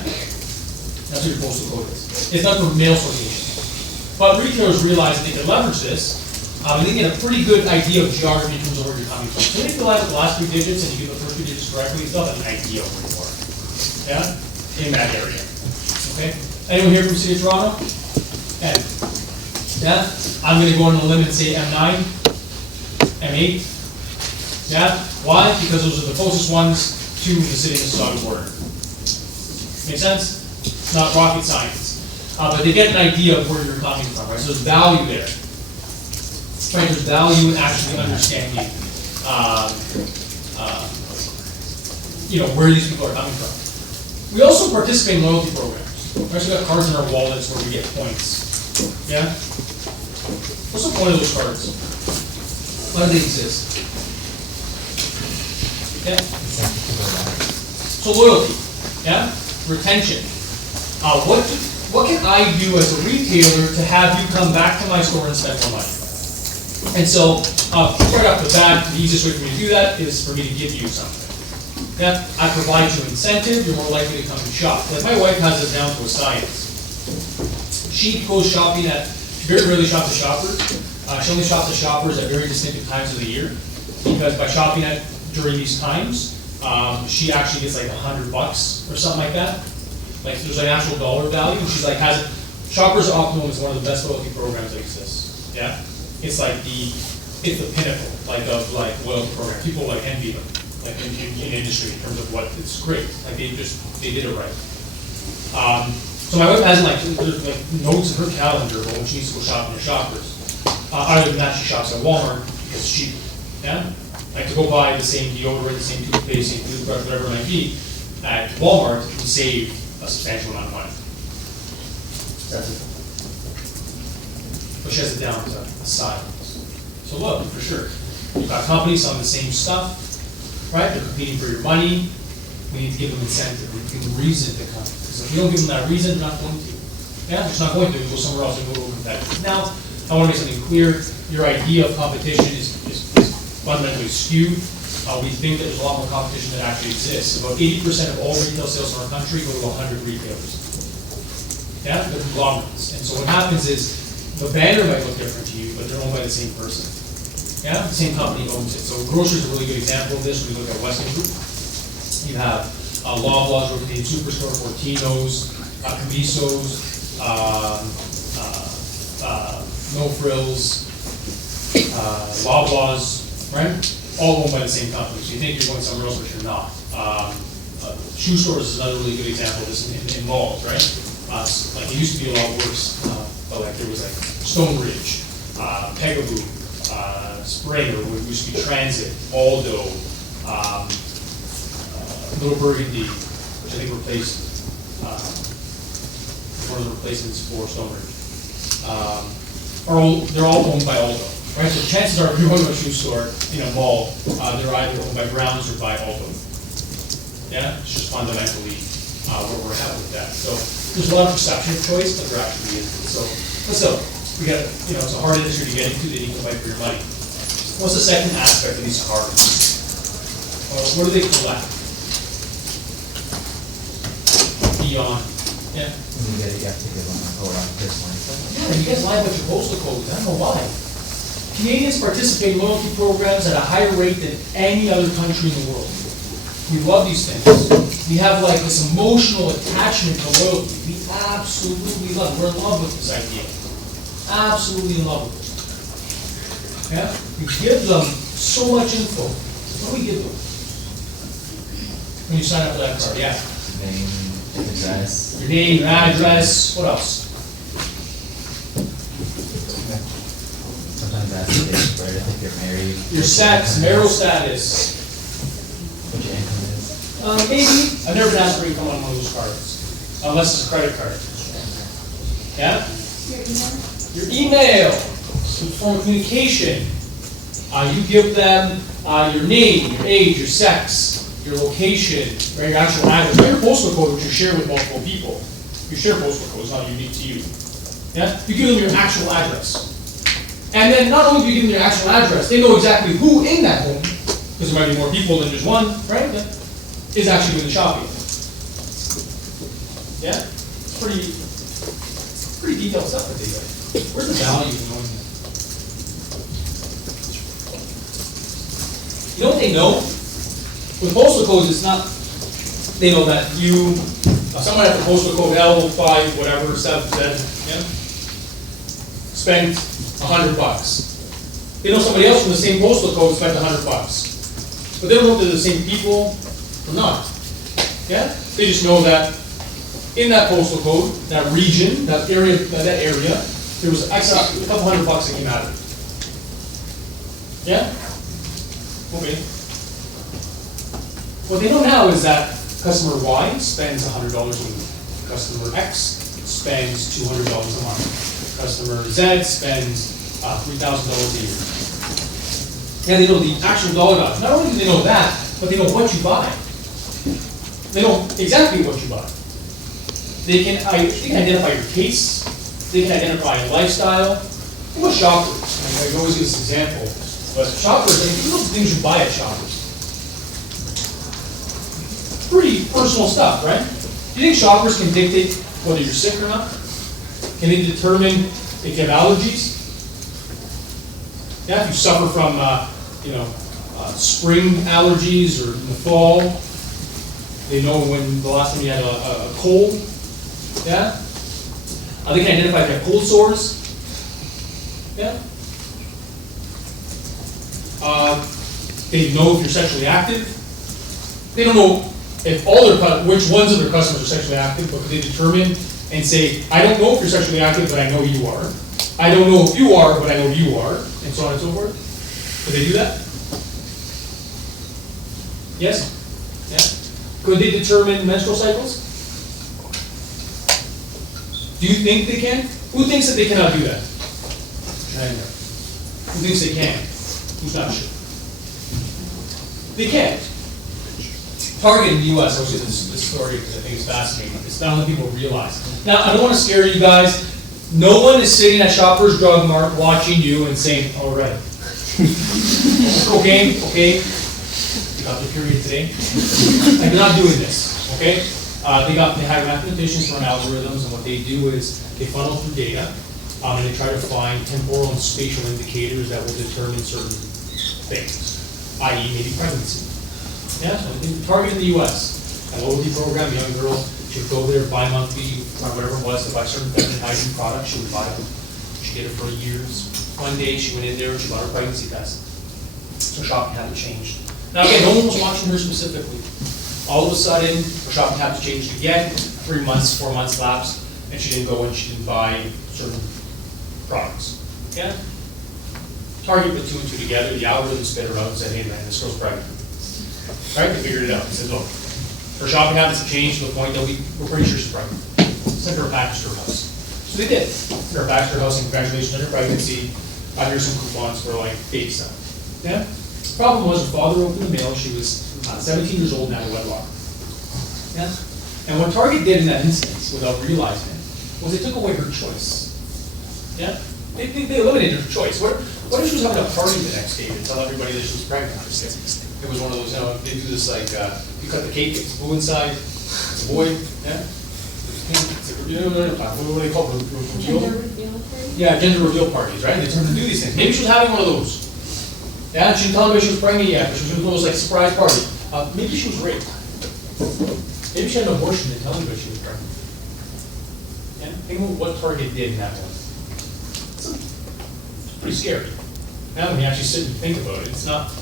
That's what your postal code is. It's not for mail sortation. But retailers realize that they can leverage this, and they get a pretty good idea of geography in terms of where you're coming from. So when you fill out the last 3 digits and you get the first 3 digits correctly, you still have an idea of where you are. Yeah? In that area. Okay? Anyone here from the City of Toronto? Okay. Yeah? I'm going to go on a limb and say M9, M8. Yeah? Why? Because those are the closest ones to the City of Mississauga border. Make sense? It's not rocket science. But they get an idea of where you're coming from, right? So there's value there. Right? There's value in actually understanding where these people are coming from. We also participate in loyalty programs. We actually got cards in our wallets where we get points. Yeah? What's the point of those cards? Why do they exist? Yeah? So loyalty, yeah? Retention. What can I do as a retailer to have you come back to my store and spend more money? And so, right off the bat, the easiest way for me to do that is for me to give you something. Yeah, I provide you incentive, you're more likely to come and shop. Like my wife has this down to a science. She goes shopping she very rarely shops at Shoppers. She only shops at Shoppers at very distinctive times of the year. Because by shopping during these times, she actually gets like $100 or something like that. Like there's an actual dollar value, and she's like Shoppers Optimum is one of the best loyalty programs that exists. Yeah, it's the pinnacle of loyalty program. People like envy them, like in industry in terms of what it's great. Like they did it right. So my wife has there's notes in her calendar about when she needs to go shopping at Shoppers. Other than that, she shops at Walmart because it's cheap. Yeah, like to go buy the same deodorant, the same toothpaste, same toothbrush, whatever it might be, at Walmart, we save a substantial amount of money. But she has it down as a side. So look, for sure, you've got companies selling the same stuff, right? They're competing for your money. We need to give them incentive, we give them reason to come. Because if you don't give them that reason, they're not going to. Yeah, they're just not going to. Go somewhere else and go to a competitor. Now, I want to make something clear. Your idea of competition is fundamentally skewed. We think that there's a lot more competition that actually exists. About 80% of all retail sales in our country go to 100 retailers. Yeah, they're conglomerates. And so what happens is, the banner might look different to you, but they're owned by the same person. Yeah, the same company owns it. So grocery is a really good example of this when you look at Weston Group. You have Loblaws, Rotating Superstore, Fortinos, Camisos, No Frills, Loblaws, right? All owned by the same company. So you think you're going somewhere else, but you're not. Shoe stores is another really good example of this in malls, right? Like it used to be a lot worse, but like there was like Stonebridge, Pegaboo, Springer, which used to be Transit, Aldo, Little Burgundy, which I think replaced one of the replacements for Stonebridge. They're all owned by Aldo, right? So chances are, if you're going to a shoe store in a mall, they're either owned by Browns or by Aldo. Yeah, it's just fundamentally where we're at with that. So there's a lot of perception of choice, but there actually isn't. So let's go. We got it's a hard industry to get into. They need to fight for your money. What's the second aspect of these cards? What do they collect? Beyond, yeah. When you get it, you have to give them a code on personal info. Yeah, you guys lie about your postal codes. I don't know why. Canadians participate in loyalty programs at a higher rate than any other country in the world. We love these things. We have like this emotional attachment to loyalty. We absolutely love it. We're in love with this idea. Absolutely in love with it. Yeah? We give them so much info. What do we give them? When you sign up for that card, yeah. Name, address. Your name, your address, what else? Sometimes that's the date of birth, if you're married. Your sex, marital status. What your income is. Maybe. I've never been asked for income on one of those cards, unless it's a credit card. Yeah? Your email, some form of communication. You give them your name, your age, your sex, your location, or your actual address, or your postal code, which you share with multiple people. You share postal code, it's not unique to you. Yeah? You give them your actual address. And then not only do you give them your actual address, they know exactly who in that home, because there might be more people than just one, right? Is actually doing the shopping. Yeah? It's pretty detailed stuff that they do. Where's the value in knowing that? You know what they know? With postal codes, it's not, they know that you, someone at the postal code L5, whatever, 7, yeah? Spent $100. They know somebody else from the same postal code spent $100. But they don't know if they're the same people or not. Yeah? They just know that in that postal code, that region, that area, there was a couple $100 that came out of it. Yeah? Okay. What they know now is that customer Y spends $100 a week. Customer X spends $200 a month. Customer Z spends $3,000 a year. Yeah, they know the actual dollar value. Not only do they know that, but they know what you buy. They know exactly what you buy. They can identify your tastes, they can identify your lifestyle. Think about shoppers, I always give this example, but shoppers, I mean, think about the things you buy at Shoppers. Pretty personal stuff, right? Do you think shoppers can dictate whether you're sick or not? Can they determine if you have allergies? Yeah, if you suffer from, spring allergies or in the fall, they know when the last time you had a cold. Yeah? They can identify if you have cold sores. Yeah? They know if you're sexually active. They don't know if which ones of their customers are sexually active, but they determine and say, I don't know if you're sexually active, but I know you are. I don't know if you are, but I know you are, and so on and so forth. Could they do that? Yes? Yeah? Could they determine menstrual cycles? Do you think they can? Who thinks that they cannot do that? Who thinks they can? Who's not sure? They can't. Target in the US, I'll show you this story because I think it's fascinating. It's not what people realize. Now, I don't want to scare you guys. No one is sitting at Shoppers Drug Mart watching you and saying, all right. Okay, you got your period today. I'm not doing this, okay? They have mathematicians run algorithms, and what they do is they funnel through data, and they try to find temporal and spatial indicators that will determine certain things, i.e. maybe pregnancy. Yeah, so they target in the US, a loyalty program, a young girl, she would go there bi-monthly, or whatever it was, to buy certain feminine hygiene products, she would buy them. She did it for years. One day she went in there and she bought her pregnancy test. So shopping habit changed. Now again, no one was watching her specifically. All of a sudden, her shopping habits changed again, 3 months, 4 months lapsed, and she didn't go and she didn't buy certain products. Yeah? Target put 2 and 2 together, the algorithm spit her out and said, hey man, this girl's pregnant. Right? They figured it out. They said, look, her shopping habits have changed to the point that we're pretty sure she's pregnant. Send her a package to her house. So they did. Sent her back to her house and congratulations on her pregnancy. Here's some coupons for like baby stuff. Yeah? Problem was her father opened the mail. She was 17 years old and out of wedlock. Yeah? And what Target did in that instance, without realizing it, was they took away her choice. Yeah? They eliminated her choice. What if she was having a party the next day to tell everybody that she was pregnant? It was one of those, they do this like, you cut the cake, it's blue inside, it's a boy, yeah? What do they call it? Gender reveal party? Yeah, gender reveal parties, right? They tend to do these things. Maybe she was having one of those. Yeah, she didn't tell anybody she was pregnant yet, but she was doing those like surprise party. Maybe she was raped. Maybe she had an abortion and didn't tell anybody she was pregnant. Yeah, think about what Target did in that one. It's pretty scary. Now when you actually sit and think about it, it's not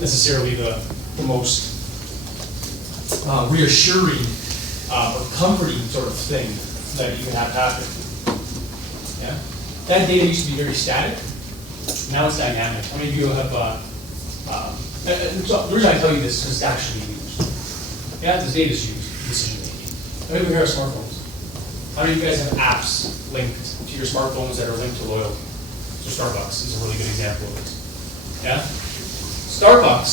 necessarily the most reassuring or comforting sort of thing that you can have happen. Yeah? That data used to be very static. Now it's dynamic. How many of you have, so the reason I tell you this is it's actually used. Yeah, this data is used in decision making. How many of you here have smartphones? How many of you guys have apps linked to your smartphones that are linked to loyalty? So Starbucks is a really good example of this. Yeah? Starbucks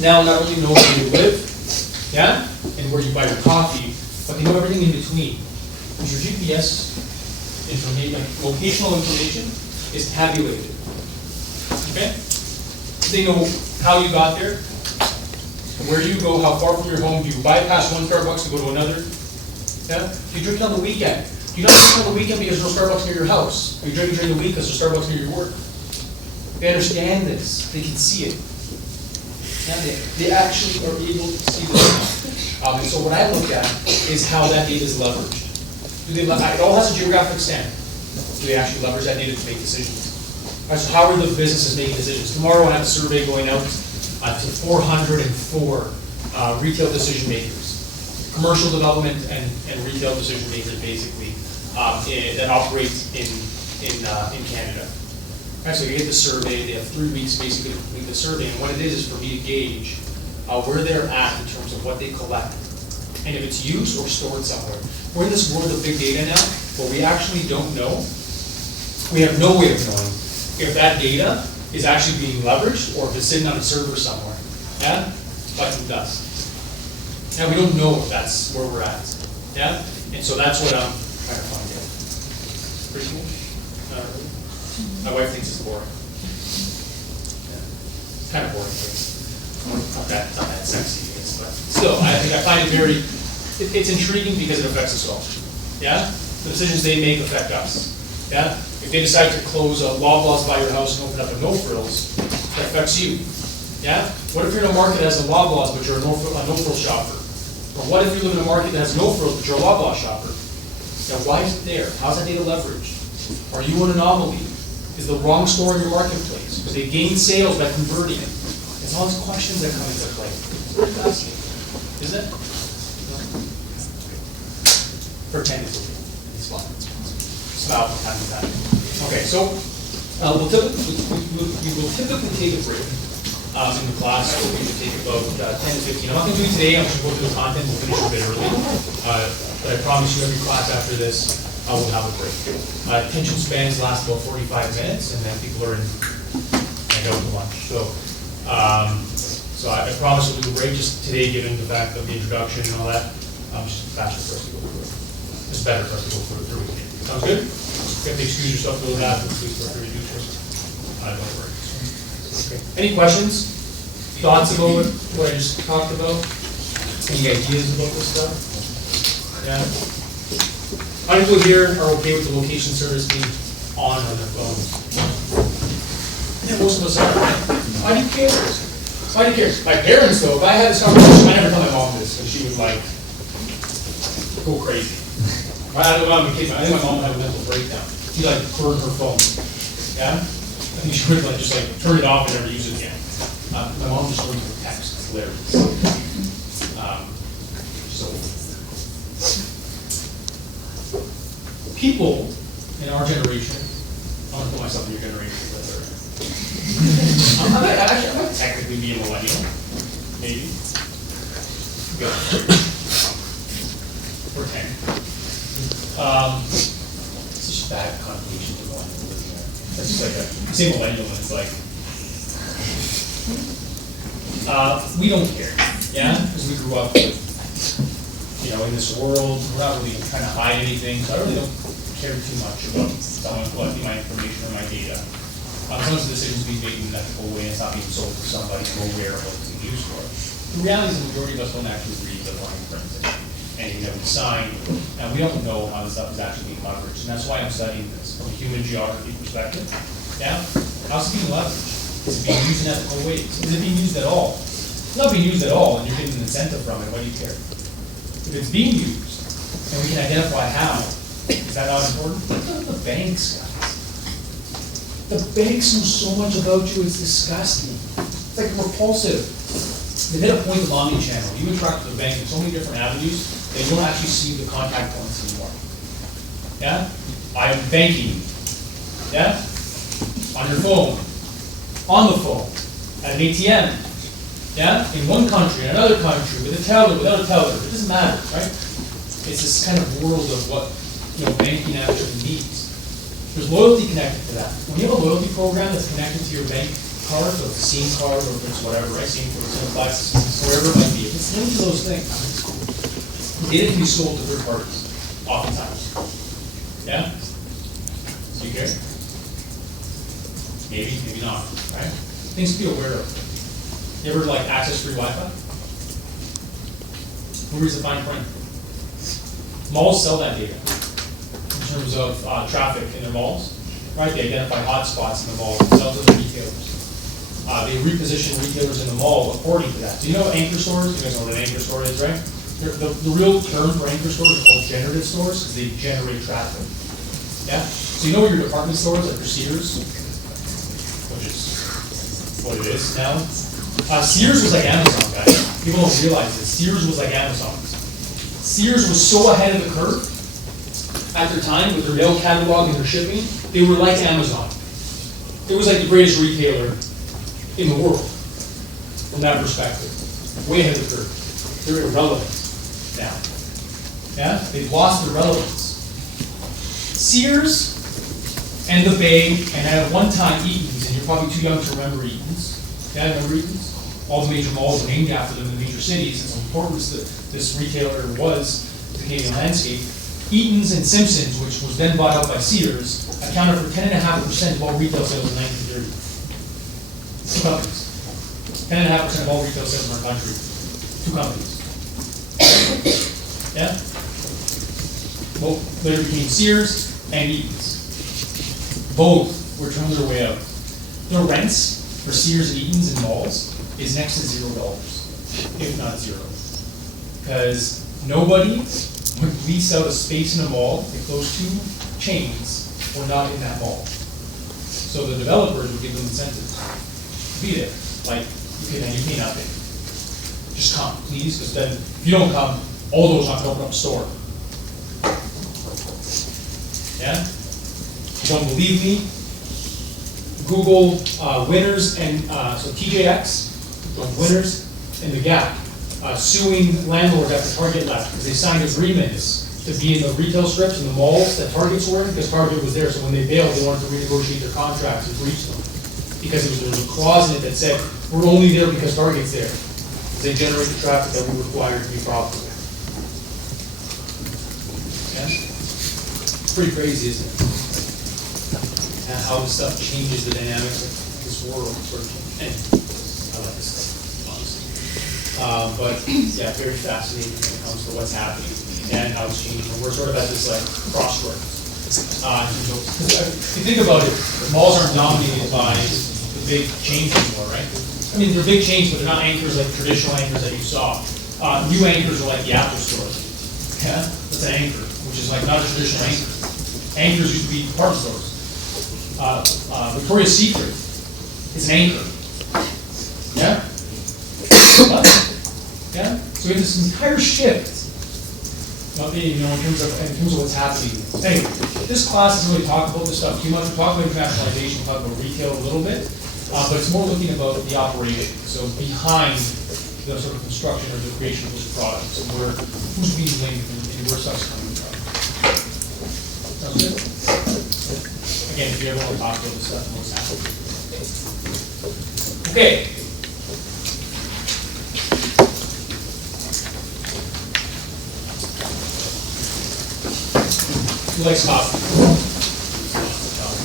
now not only know where you live, yeah, and where you buy your coffee, but they know everything in between. Because your GPS information, locational information, is tabulated. Okay? They know how you got there, where you go, how far from your home. Do you bypass one Starbucks to go to another? Yeah? Do you drink it on the weekend? Do you not drink on the weekend because there's no Starbucks near your house? Are you drinking during the week because there's Starbucks near your work? They understand this. They can see it. Yeah, they actually are able to see this. And so what I look at is how that data is leveraged. It all has a geographic extent. Do they actually leverage that data to make decisions? All right, so how are the businesses making decisions? Tomorrow I have a survey going out to 404 retail decision makers, commercial development and retail decision makers basically that operate in Canada. All right, so you get the survey, they have 3 weeks basically to complete the survey, and what it is for me to gauge where they're at in terms of what they collect, and if it's used or stored somewhere. We're in this world of big data now, but we actually don't know. We have no way of knowing if that data is actually being leveraged or if it's sitting on a server somewhere. Yeah? But it does. Now we don't know if that's where we're at. Yeah? And so that's what I'm trying to find out. Pretty cool. Not really. My wife thinks it's boring. It's kind of boring, but not that sexy, I guess, but still, I think I find it very, it's intriguing because it affects us all. Yeah? The decisions they make affect us. Yeah? If they decide to close a Loblaws by your house and open up a No Frills, that affects you. Yeah? What if you're in a market that has a Loblaws but you're a No Frills shopper? Or what if you live in a market that has No Frills but you're a Loblaws shopper? Now, why is it there? How's that data leveraged? Are you an anomaly? Is the wrong store in your marketplace? Because they gain sales by converting it. There's all these questions that come into play. It's worth asking, isn't it? Pretend it's okay. It's fine. Smile from time to time. Okay, so we will typically take a break in the class. So we should take about 10 to 15. I'm not going to do it today. I'm just going to go through the content. We'll finish a bit early. But I promise you, every class after this, we'll have a break. Attention spans last about 45 minutes, and then people are in and go to lunch. So I promise we'll do a break just today, given the fact of the introduction and all that. Just faster for us to go through it. It's better for us to go through it. Sounds good? You have to excuse yourself for that, but please feel free to do so. Don't worry. Okay. Any questions? Thoughts about what I just talked about? Any ideas about this stuff? Yeah? How many people here are okay with the location service being on their phones? Yeah, most of us are. Why do you care? Why do you care? My parents, though, if I had this conversation, I never tell my mom this, and she would like go crazy. I don't know, I think my mom had a mental breakdown. She like burned her phone. Yeah? I think she would like just like turn it off and never use it again. My mom just wrote her text. It's hilarious. So people in our generation, I want to put myself in your generation, but I might technically be a millennial, maybe. Go. Or 10. It's just bad connotation to millennial, isn't it? That's just like you say millennial and it's like, we don't care, yeah? Because we grew up with, in this world, we're not really trying to hide anything, so I really don't care too much about someone collecting my information or my data. Some of the decisions being made in an ethical way, it's not being sold to somebody who's aware of what it's being used for. The reality is the majority of us don't actually read the fine print. Anything that we sign, and we don't know how this stuff is actually being leveraged, and that's why I'm studying this from a human geography perspective. Yeah? How's it being leveraged? Is it being used in ethical ways? Is it being used at all? If it's not being used at all, and you're getting an incentive from it, why do you care? If it's being used, and we can identify how, is that not important? Look at the banks, guys. The banks know so much about you, it's disgusting. It's like repulsive. They hit a point of omni-channel. You interact with the bank in so many different avenues that you don't actually see the contact points anymore. Yeah? I'm banking. Yeah? On your phone. On the phone. At an ATM. Yeah? In one country, in another country, with a teller, without a teller. It doesn't matter, right? It's this kind of world of what banking actually needs. There's loyalty connected to that. When you have a loyalty program that's connected to your bank card, or the SIM card, or if it's whatever, right? SIM for the Cineplex, wherever it might be. If it's linked to those things, data can be sold to third parties, oftentimes. Yeah? Do you care? Maybe, maybe not, right? Things to be aware of. You ever like access free Wi-Fi? Who reads the fine print? Malls sell that data in terms of traffic in their malls, right? They identify hotspots in the malls and sell to the retailers. They reposition retailers in the mall according to that. Do you know anchor stores? You guys know what an anchor store is, right? The real term for anchor stores are called generative stores because they generate traffic. Yeah? So you know your department stores, like your Sears, which is what it is now. Sears was like Amazon, guys. People don't realize this. Sears was like Amazon. Sears was so ahead of the curve at their time with their mail catalog and their shipping. They were like Amazon. It was like the greatest retailer in the world from that perspective. Way ahead of the curve. They're irrelevant now. Yeah? They've lost their relevance. Sears and the Bay, and at one time Eaton's, and you're probably too young to remember Eaton's. Yeah, remember Eaton's? All the major malls were named after them in the major cities, and so important this retailer was to the Canadian landscape. Eaton's and Simpson's, which was then bought out by Sears, accounted for 10.5% of all retail sales in 1930. Two companies. 10.5% of all retail sales in our country. Two companies. Yeah? Well, later became Sears and Eaton's. Both were turning their way out. The rents for Sears and Eaton's in malls is next to $0, if not zero. Because nobody would lease out a space in a mall if those two chains were not in that mall. So the developers would give them incentives to be there. Like, you pay nothing. Just come, please, because then if you don't come, all those not open up a store. Yeah? You don't believe me? Google Winners and so TJX, Winners and the Gap suing landlords after Target left because they signed agreements to be in the retail strips and the malls that Targets were in because Target was there. So when they bailed, they wanted to renegotiate their contracts and breach them because there was a clause in it that said we're only there because Target's there. They generate the traffic that we require to be profitable. Yeah? It's pretty crazy, isn't it? And how this stuff changes the dynamics of this world, sort of. Anyway, I like this stuff, honestly. But yeah, very fascinating when it comes to what's happening and how it's changing. And we're sort of at this like crossroads. If you think about it, the malls aren't dominated by the big chains anymore, right? I mean, they're big chains, but they're not anchors like traditional anchors that you saw. New anchors are like the Apple Store. Yeah, that's an anchor, which is like not a traditional anchor. Anchors used to be department stores. Victoria's Secret is an anchor. Yeah? What? Yeah? So we have this entire shift, in terms of what's happening. Anyway, this class doesn't really talk about this stuff too much. We talk about internationalization, we talk about retail a little bit, but it's more looking about the operation. So behind the sort of construction or the creation of those products and who's being linked and where stuff's coming from. Sounds good? Again, if you ever want to talk about this stuff, what's happening. Okay. Who likes coffee?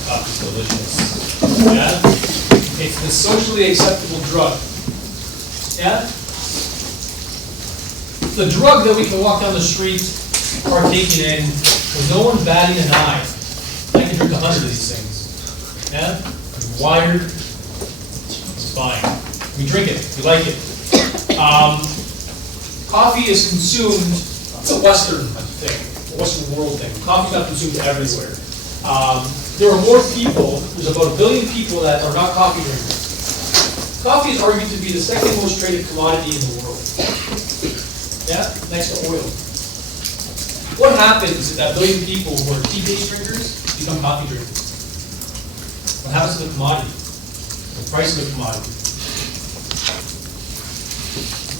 Coffee's delicious. Yeah? It's the socially acceptable drug. Yeah? The drug that we can walk down the street partaking in with no one batting an eye. I can drink 100 of these things. Yeah? I'm wired. It's fine. We drink it. We like it. Coffee is consumed, it's a Western thing, a Western world thing. Coffee's not consumed everywhere. There are more people, there's about 1 billion people that are not coffee drinkers. Coffee is argued to be the second most traded commodity in the world. Yeah? Next to oil. What happens if that 1 billion people who are tea-based drinkers become coffee drinkers? What happens to the commodity? The price of the commodity?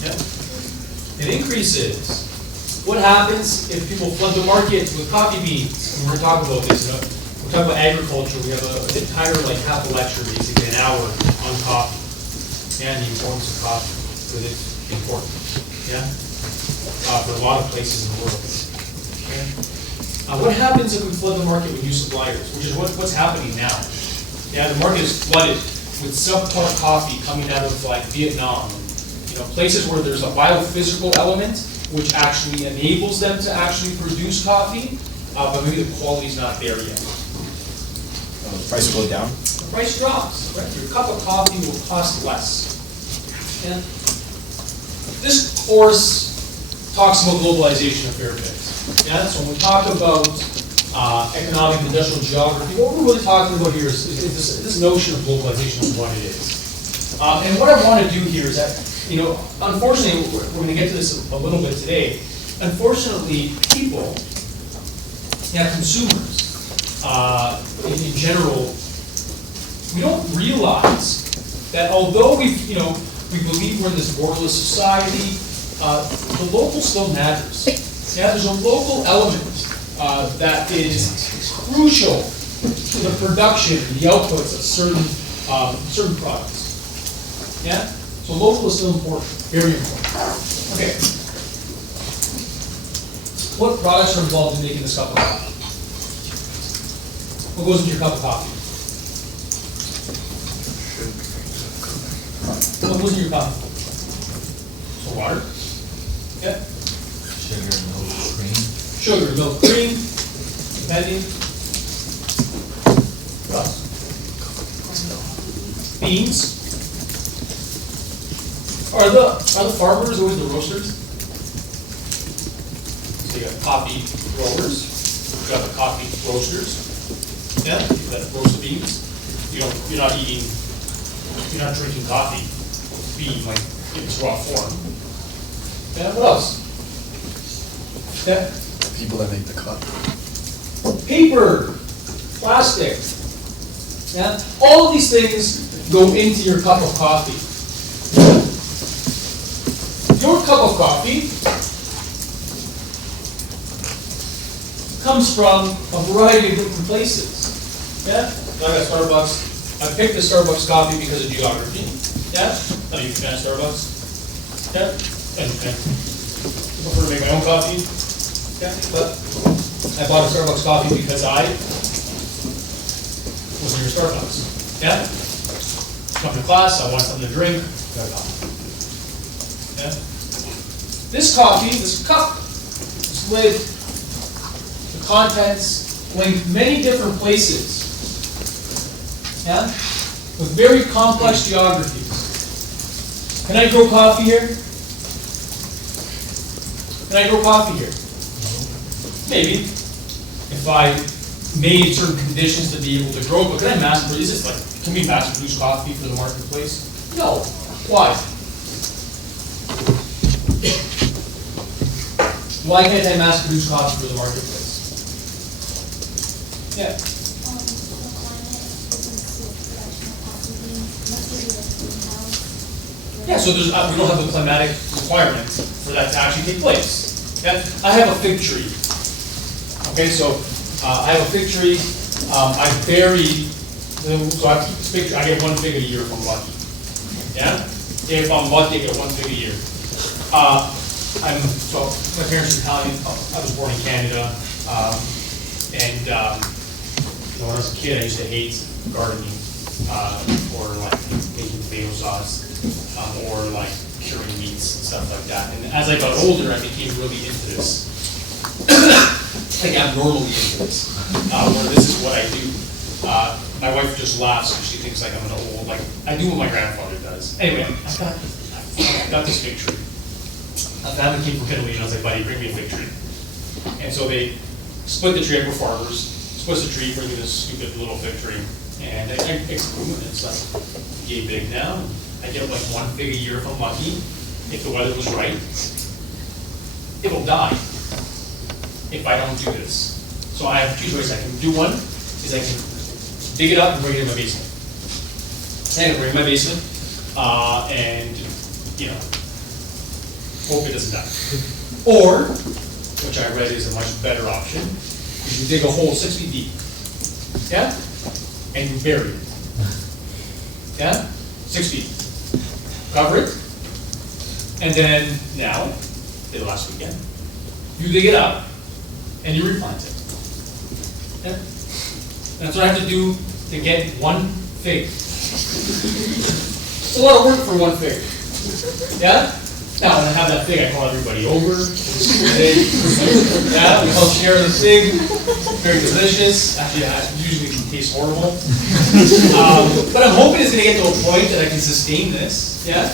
Yeah. It increases. What happens if people flood the market with coffee beans? And we're going to talk about this. We're talking about agriculture. We have an entire half a lecture, basically an hour on coffee and the importance of coffee because it's important. Yeah. For a lot of places in the world. Okay. What happens if we flood the market with new suppliers, which is what's happening now? Yeah, the market is flooded with subpar coffee coming out of Vietnam. Places where there's a biophysical element which actually enables them to actually produce coffee, but maybe the quality's not there yet. The price will go down. The price drops, right? Your cup of coffee will cost less. Yeah. This course talks about globalization a fair bit. Yeah, so when we talk about economic and industrial geography, what we're really talking about here is this notion of globalization and what it is. And what I want to do here is that, unfortunately, we're going to get to this a little bit today. Unfortunately, people, consumers, in general, we don't realize that although we believe we're in this borderless society, the local still matters. Yeah, there's a local element that is crucial to the production, the outputs of certain products. Yeah, so local is still important, very important. Okay. what products are involved in making this cup of coffee? What goes into your cup of coffee? What goes in your cup? So water? Yeah. Sugar, milk, cream. Sugar, milk, cream, depending. What else? Beans. Are the farmers always the roasters? So you got coffee growers, you got the coffee roasters, yeah, that roast the beans. You're not drinking coffee, bean like in its raw form. Yeah, what else? Yeah, People that make the cup. paper, plastic. Yeah, all of these things go into your cup of coffee. Your cup of coffee comes from a variety of different places. Yeah, I got Starbucks. I picked the Starbucks coffee because of geography. Yeah, are you a fan of Starbucks? Yeah, and I prefer to make my own coffee. Yeah, but I bought a Starbucks coffee because I was near Starbucks. Yeah, come to class, I want something to drink. Got a coffee. Yeah. This coffee, this cup, this lid, the contents link many different places. Yeah? With very complex geographies. Can I grow coffee here? Can I grow coffee here? Maybe. If I made certain conditions to be able to grow, but can I mass produce? Is this like, can we mass produce coffee for the marketplace? No. Why? Why can't I mass produce coffee for the marketplace? Yeah. The climate isn't suit production of coffee beans, must be the greenhouse. Yeah, so there's, we don't have the climatic requirement for that to actually take place. Yeah, I have a fig tree. Okay, so I have a fig tree. I bury, so I keep this fig tree. I get one fig a year if I'm lucky. Yeah, if I'm lucky, I get one fig a year. So my parents are Italian. I was born in Canada, and you know, when I was a kid, I used to hate gardening, or like making tomato sauce, or like curing meats and stuff like that. And as I got older, I became really into this, like abnormally into this, where this is what I do. My wife just laughs because she thinks like I'm an old, like I do what my grandfather does. Anyway, I got this fig tree. A family came from Italy, and I was like, buddy, bring me a fig tree. And so they split the tree up for farmers, split the tree, bring me this stupid little fig tree. And I grew it, and it's like, yay big now. I get like one fig a year if I'm lucky. If the weather was right, it will die if I don't do this. So I have two choices. I can do one, is I can dig it up and bring it in my basement. I can bring it in my basement, and, you know, hope it doesn't die. Or, which I read is a much better option, is you dig a hole 6 feet deep. Yeah? And you bury it. Yeah? 6 feet. Cover it. And then, now, did it last weekend, you dig it up and you replant it. Yeah? That's what I have to do to get one fig. It's a lot of work for one fig. Yeah? Now, when I have that fig, I call everybody over. Yeah, we all share the fig. Very delicious. Actually, it usually tastes horrible. But I'm hoping it's going to get to a point that I can sustain this. Yeah?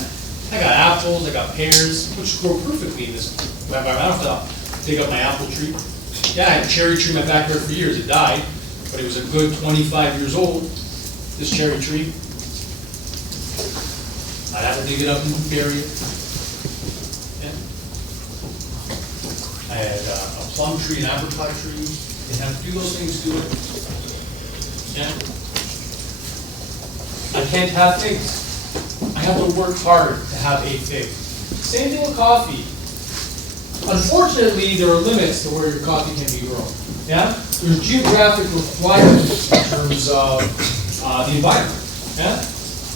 I got apples, I got pears, which grow perfectly in this environment. I don't have to dig up my apple tree. Yeah, I had a cherry tree in my backyard for years. It died, but it was a good 25 years old, this cherry tree. I'd have to dig it up and bury it. I had a plum tree, an apricot tree. Didn't have to do those things to it. Yeah. I can't have figs. I have to work hard to have a fig. Same thing with coffee. Unfortunately, there are limits to where your coffee can be grown. Yeah. There's geographic requirements in terms of the environment. Yeah.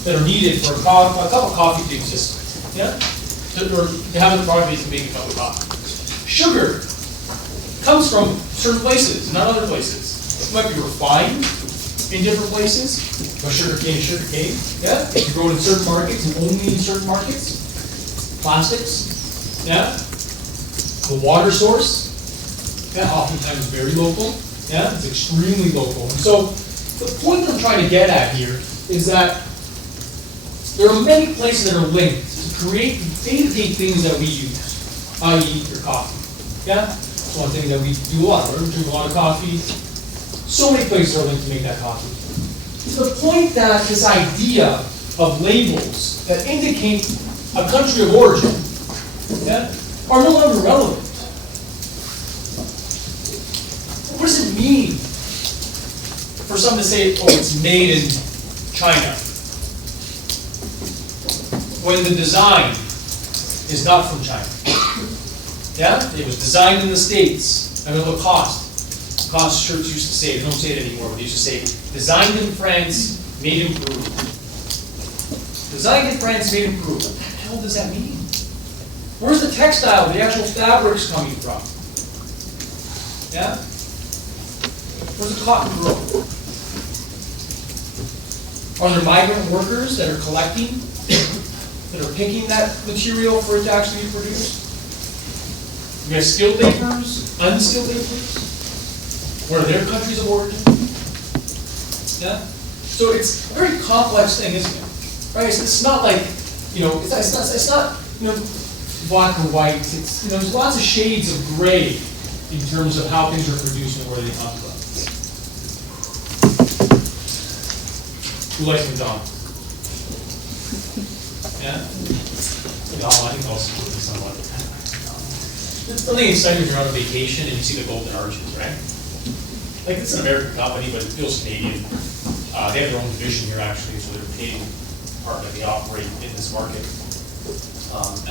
That are needed for a cup of coffee to exist. Yeah. To have the properties to make a cup of coffee. Sugar. comes from certain places, not other places. It might be refined in different places, but sugarcane is sugarcane, yeah? You grow it in certain markets and only in certain markets. Plastics, yeah? The water source, yeah, oftentimes very local, yeah? It's extremely local. And so the point I'm trying to get at here is that there are many places that are linked to create the day-to-day things that we use, i.e. your coffee, yeah? It's one thing that we do a lot, right? We drink a lot of coffee. So many places are linked to make that coffee. To the point that this idea of labels that indicate a country of origin, yeah, are no longer relevant. What does it mean for someone to say, oh, it's made in China, when the design is not from China? Yeah, it was designed in the States. I know the Lacoste shirts used to say, they don't say it anymore, but they used to say, designed in France, made in Peru. Designed in France, made in Peru. What the hell does that mean? Where's the textile, the actual fabrics coming from? Yeah? Where's the cotton grow? Are there migrant workers that are collecting, that are picking that material for it to actually be produced? We have skilled laborers, unskilled laborers. What are their countries of origin? Yeah? So it's a very complex thing, isn't it? Right? It's not like, it's not black or white. It's, there's lots of shades of gray in terms of how things are produced and where they come from. Who likes McDonald's? Yeah? No, I think also somewhat. It's something exciting when you're on a vacation and you see the golden arches, right? Like, it's an American company, but it feels Canadian. They have their own division here, actually, so they're Canadian partner. They operate in this market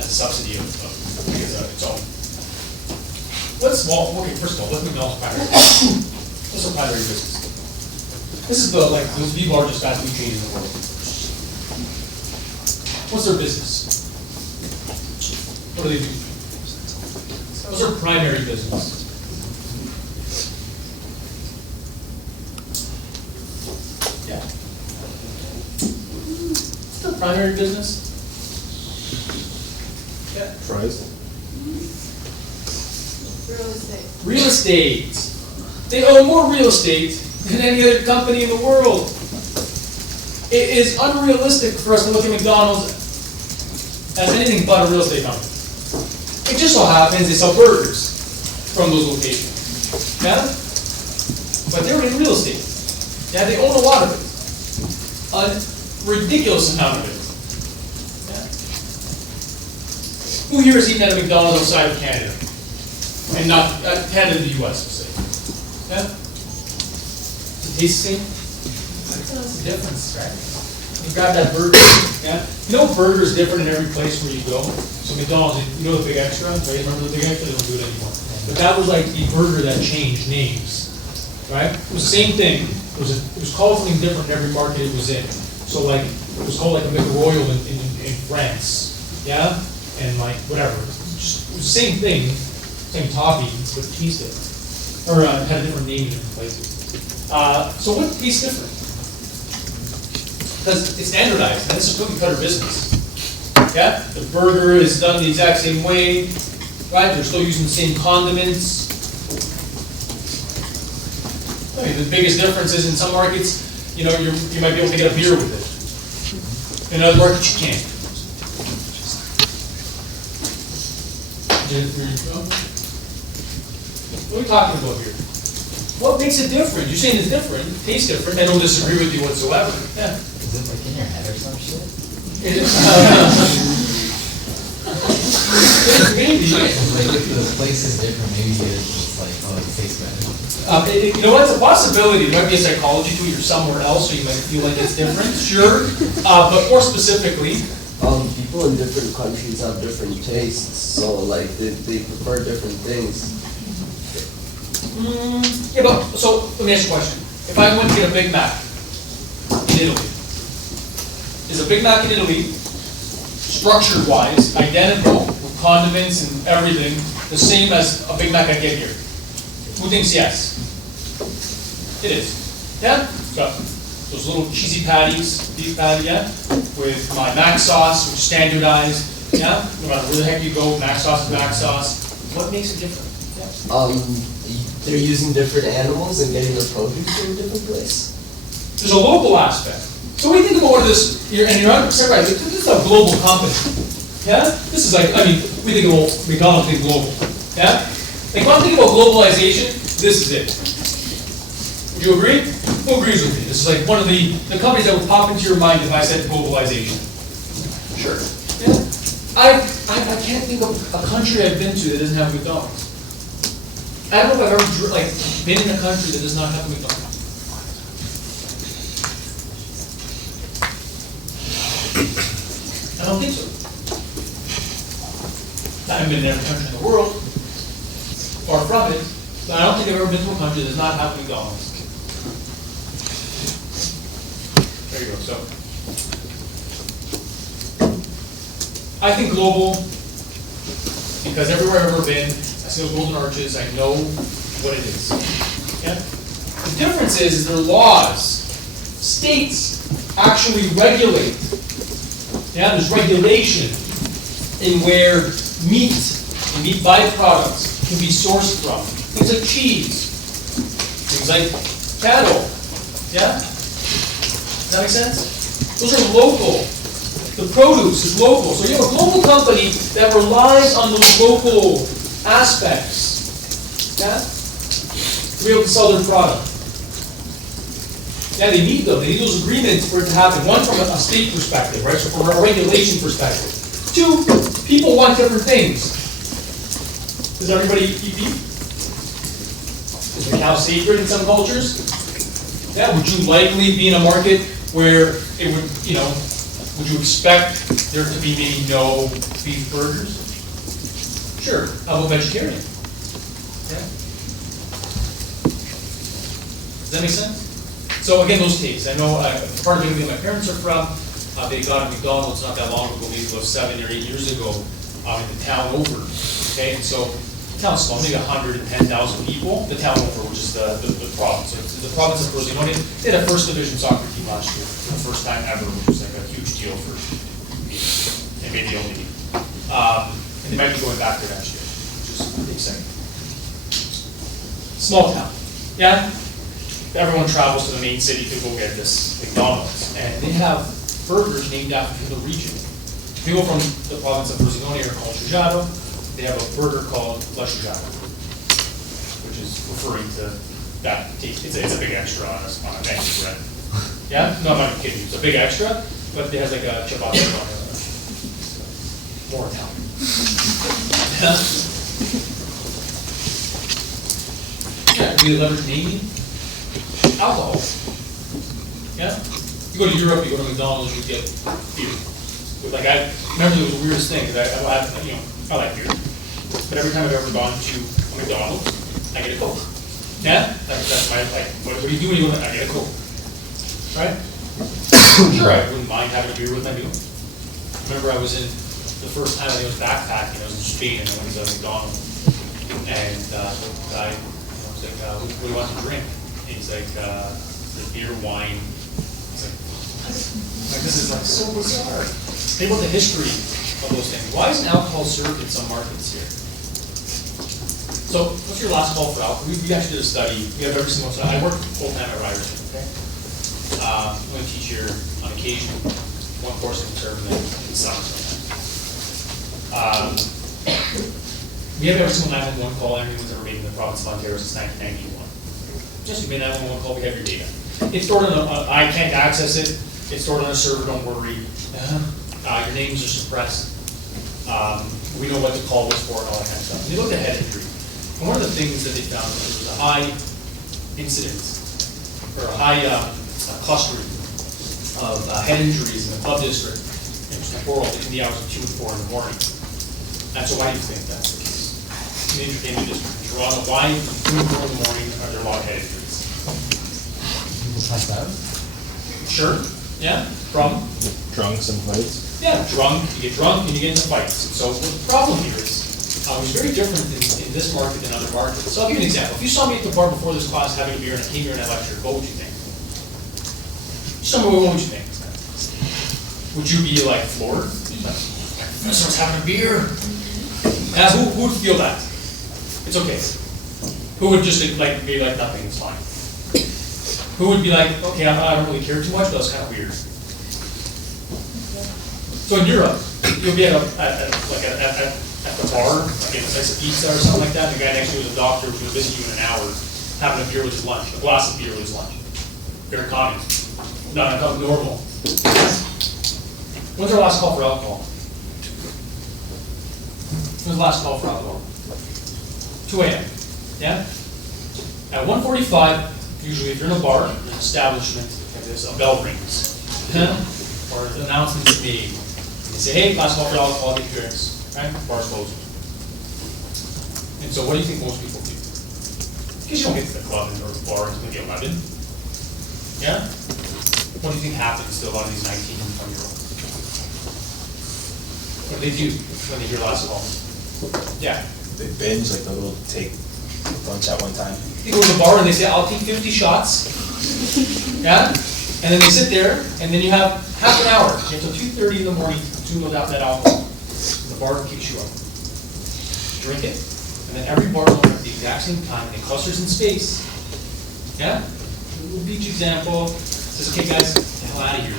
as a subsidy of its own. First of all, what's McDonald's primary business? What's their primary business? This is the largest fast food chain in the world. What's their business? What do they do? What's their primary business? Yeah. What's their primary business? Yeah. Fries. Real estate. Real estate. They own more real estate than any other company in the world. It is unrealistic for us to look at McDonald's as anything but a real estate company. It just so happens they sell burgers from those locations. Yeah? But they're in real estate. Yeah, they own a lot of it. A ridiculous amount of it. Yeah? Who here has eaten at a McDonald's outside of Canada? And not Canada and the US, we'll say. Yeah? Does it taste the same? That's the difference, right? You grab that burger, yeah? Burger is different in every place where you go. So McDonald's, the Big Extra, right? Remember the Big Extra? They don't do it anymore. But that was like the burger that changed names, right? It was the same thing. It was called something different in every market it was in. So like, it was called like a McRoyal in France, yeah? And like, whatever. It was the same thing, same topping, but cheese did. Or had a different name in different places. So what tastes different? Because it's standardized, and this is cookie cutter business. Yeah? The burger is done the exact same way, right? They're still using the same condiments. I mean, the biggest difference is in some markets, you might be able to get a beer with it. In other markets, you can't. What are we talking about here? What makes it different? You're saying it's different, it tastes different. I don't disagree with you whatsoever. Yeah. Is it like in your head or some shit? Maybe. Like if the place is different, maybe it's like, oh, it tastes better. You know what? It's a possibility. There might be a psychology to it. You're somewhere else, so you might feel like it's different. Sure. But more specifically, people in different countries have different tastes, so like they prefer different things. Yeah, but so let me ask you a question. If I went to get a Big Mac in Italy, is a Big Mac in Italy, structured-wise, identical with condiments and everything, the same as a Big Mac I get here? Who thinks yes? It is. Yeah? Got those little cheesy patties, beef patty, yeah? With my mac sauce, which is standardized, yeah? No matter where the heck you go, mac sauce is mac sauce. What makes it different? Yeah. They're using different animals and getting the produce from a different place. There's a local aspect. So when you think about this, and you're 100% right, this is a global company. Yeah? This is like, I mean, we think about McDonald's, think global. Yeah? Like, when I think about globalization, this is it. Would you agree? Who agrees with me? This is like one of the companies that would pop into your mind if I said globalization. Sure. Yeah? I can't think of a country I've been to that doesn't have McDonald's. I don't know if I've ever been in a country that does not have McDonald's. I don't think so. I haven't been in every country in the world, far from it, but I don't think I've ever been to a country that does not have McDonald's. There you go. So, I think global, because everywhere I've ever been, I see those golden arches, I know what it is. Yeah? The difference is their laws. States actually regulate. Yeah, there's regulation in where meat and meat byproducts can be sourced from. Things like cheese, things like cattle. Yeah? Does that make sense? Those are local. The produce is local. So you have a global company that relies on those local aspects. Yeah? To be able to sell their product. Yeah, they need them. They need those agreements for it to happen. One, from a state perspective, right? So from a regulation perspective. Two, people want different things. Does everybody eat beef? Is the cow sacred in some cultures? Yeah, would you likely be in a market where it would, you know, would you expect there to be maybe no beef burgers? Sure. How about vegetarian? Yeah. Does that make sense? So again, those tastes. I know part of Italy my parents are from. They got a McDonald's not that long ago, maybe about 7 or 8 years ago, in the town over. Okay, and so the town's small, maybe 110,000 people. The town over, which is the province. So it's the province of Frosinone. They had a first division soccer team last year for the first time ever, which was like a huge deal for me. And maybe the only team. And they might be going back there next year, which is exciting. Small town. Yeah? Everyone travels to the main city to go get this McDonald's. And they have burgers named after the region. People from the province of Frosinone are called Sciujato. They have a burger called La Sciujato, which is referring to that taste. It's a big extra on a veggie bread. Yeah? No, I'm not kidding you. It's a big extra, but it has like a ciabatta on it. More Italian. Yeah, do they leverage naming? Alcohol. Yeah? You go to Europe, you go to McDonald's, you get beer. Like I remember it was the weirdest thing because I like beer, but every time I've ever gone to a McDonald's, I get a Coke. Yeah, that's my like. What do you do when you go? I get a Coke. Right? Sure, I wouldn't mind having a beer with my meal. Remember, I was in the first time I was backpacking. I was in Spain and I went to McDonald's, and the guy was like, "What do you want to drink?" And he's like, "The beer, wine." Like, this is like so bizarre. Think about the history of those things. Why isn't alcohol served in some markets here? So, what's your last call for alcohol? We actually did a study. We have every single time. I work full time at Ryerson, okay? I'm going to teach here on occasion, one course in term and then in summer sometimes. We have every single 911 call anyone's ever made in the province of Ontario since 1991. Just you made a 911 call, we have your data. It's stored on I can't access it. It's stored on a server, don't worry. Your names are suppressed. We know what the call was for and all that kind of stuff. And they looked at head injury. And one of the things that they found was there was a high incidence, or a high clustering of head injuries in the club district in temporal in the hours of 2 and 4 in the morning. And so why do you think that's the case? In the entertainment district in Toronto, why 2 and 4 in the morning are there a lot of head injuries? People pass out? Sure. Yeah. Problem. Drunks and fights. Yeah. Drunk. You get drunk and you get into fights. So what the problem here is, it was very different in in this market than other markets. So I'll give you an example. If you saw me at the bar before this class having a beer and I came here and I lectured, what would you think? Just tell me, what would you think? Would you be like floored? Professor's having a beer. Yeah, who would feel that? It's okay. Who would just like be like nothing, it's fine? Who would be like, okay, I don't really care too much, but that's kind of weird. So in Europe, you'll be at the bar, like a slice of pizza or something like that, and the guy next to you is a doctor who's gonna visit you in an hour, having a beer with his lunch, a glass of beer with his lunch. Very common. Not normal. When's our last call for alcohol? When's the last call for alcohol? 2 a.m. Yeah? At 1:45, usually if you're in a bar, an establishment, like this, a bell rings. Or an announcement is made. They say, hey, last call for alcohol, get your drinks. Right? Bar's closing. And so what do you think most people do? Because you don't get to the club or the bar until maybe 11. Yeah? What do you think happens to a lot of these 19 and 20-year-olds? What do they do when they hear last call? Yeah. They binge, like they'll take a bunch at one time. They go to the bar and they say, I'll take 50 shots. Yeah? And then they sit there, and then you have half an hour, until 2:30 in the morning, to consume without that alcohol. The bar kicks you up. Drink it, and then every bar will at the exact same time, in clusters in space. Yeah? A little beach example. Says, okay guys, get the hell out of here.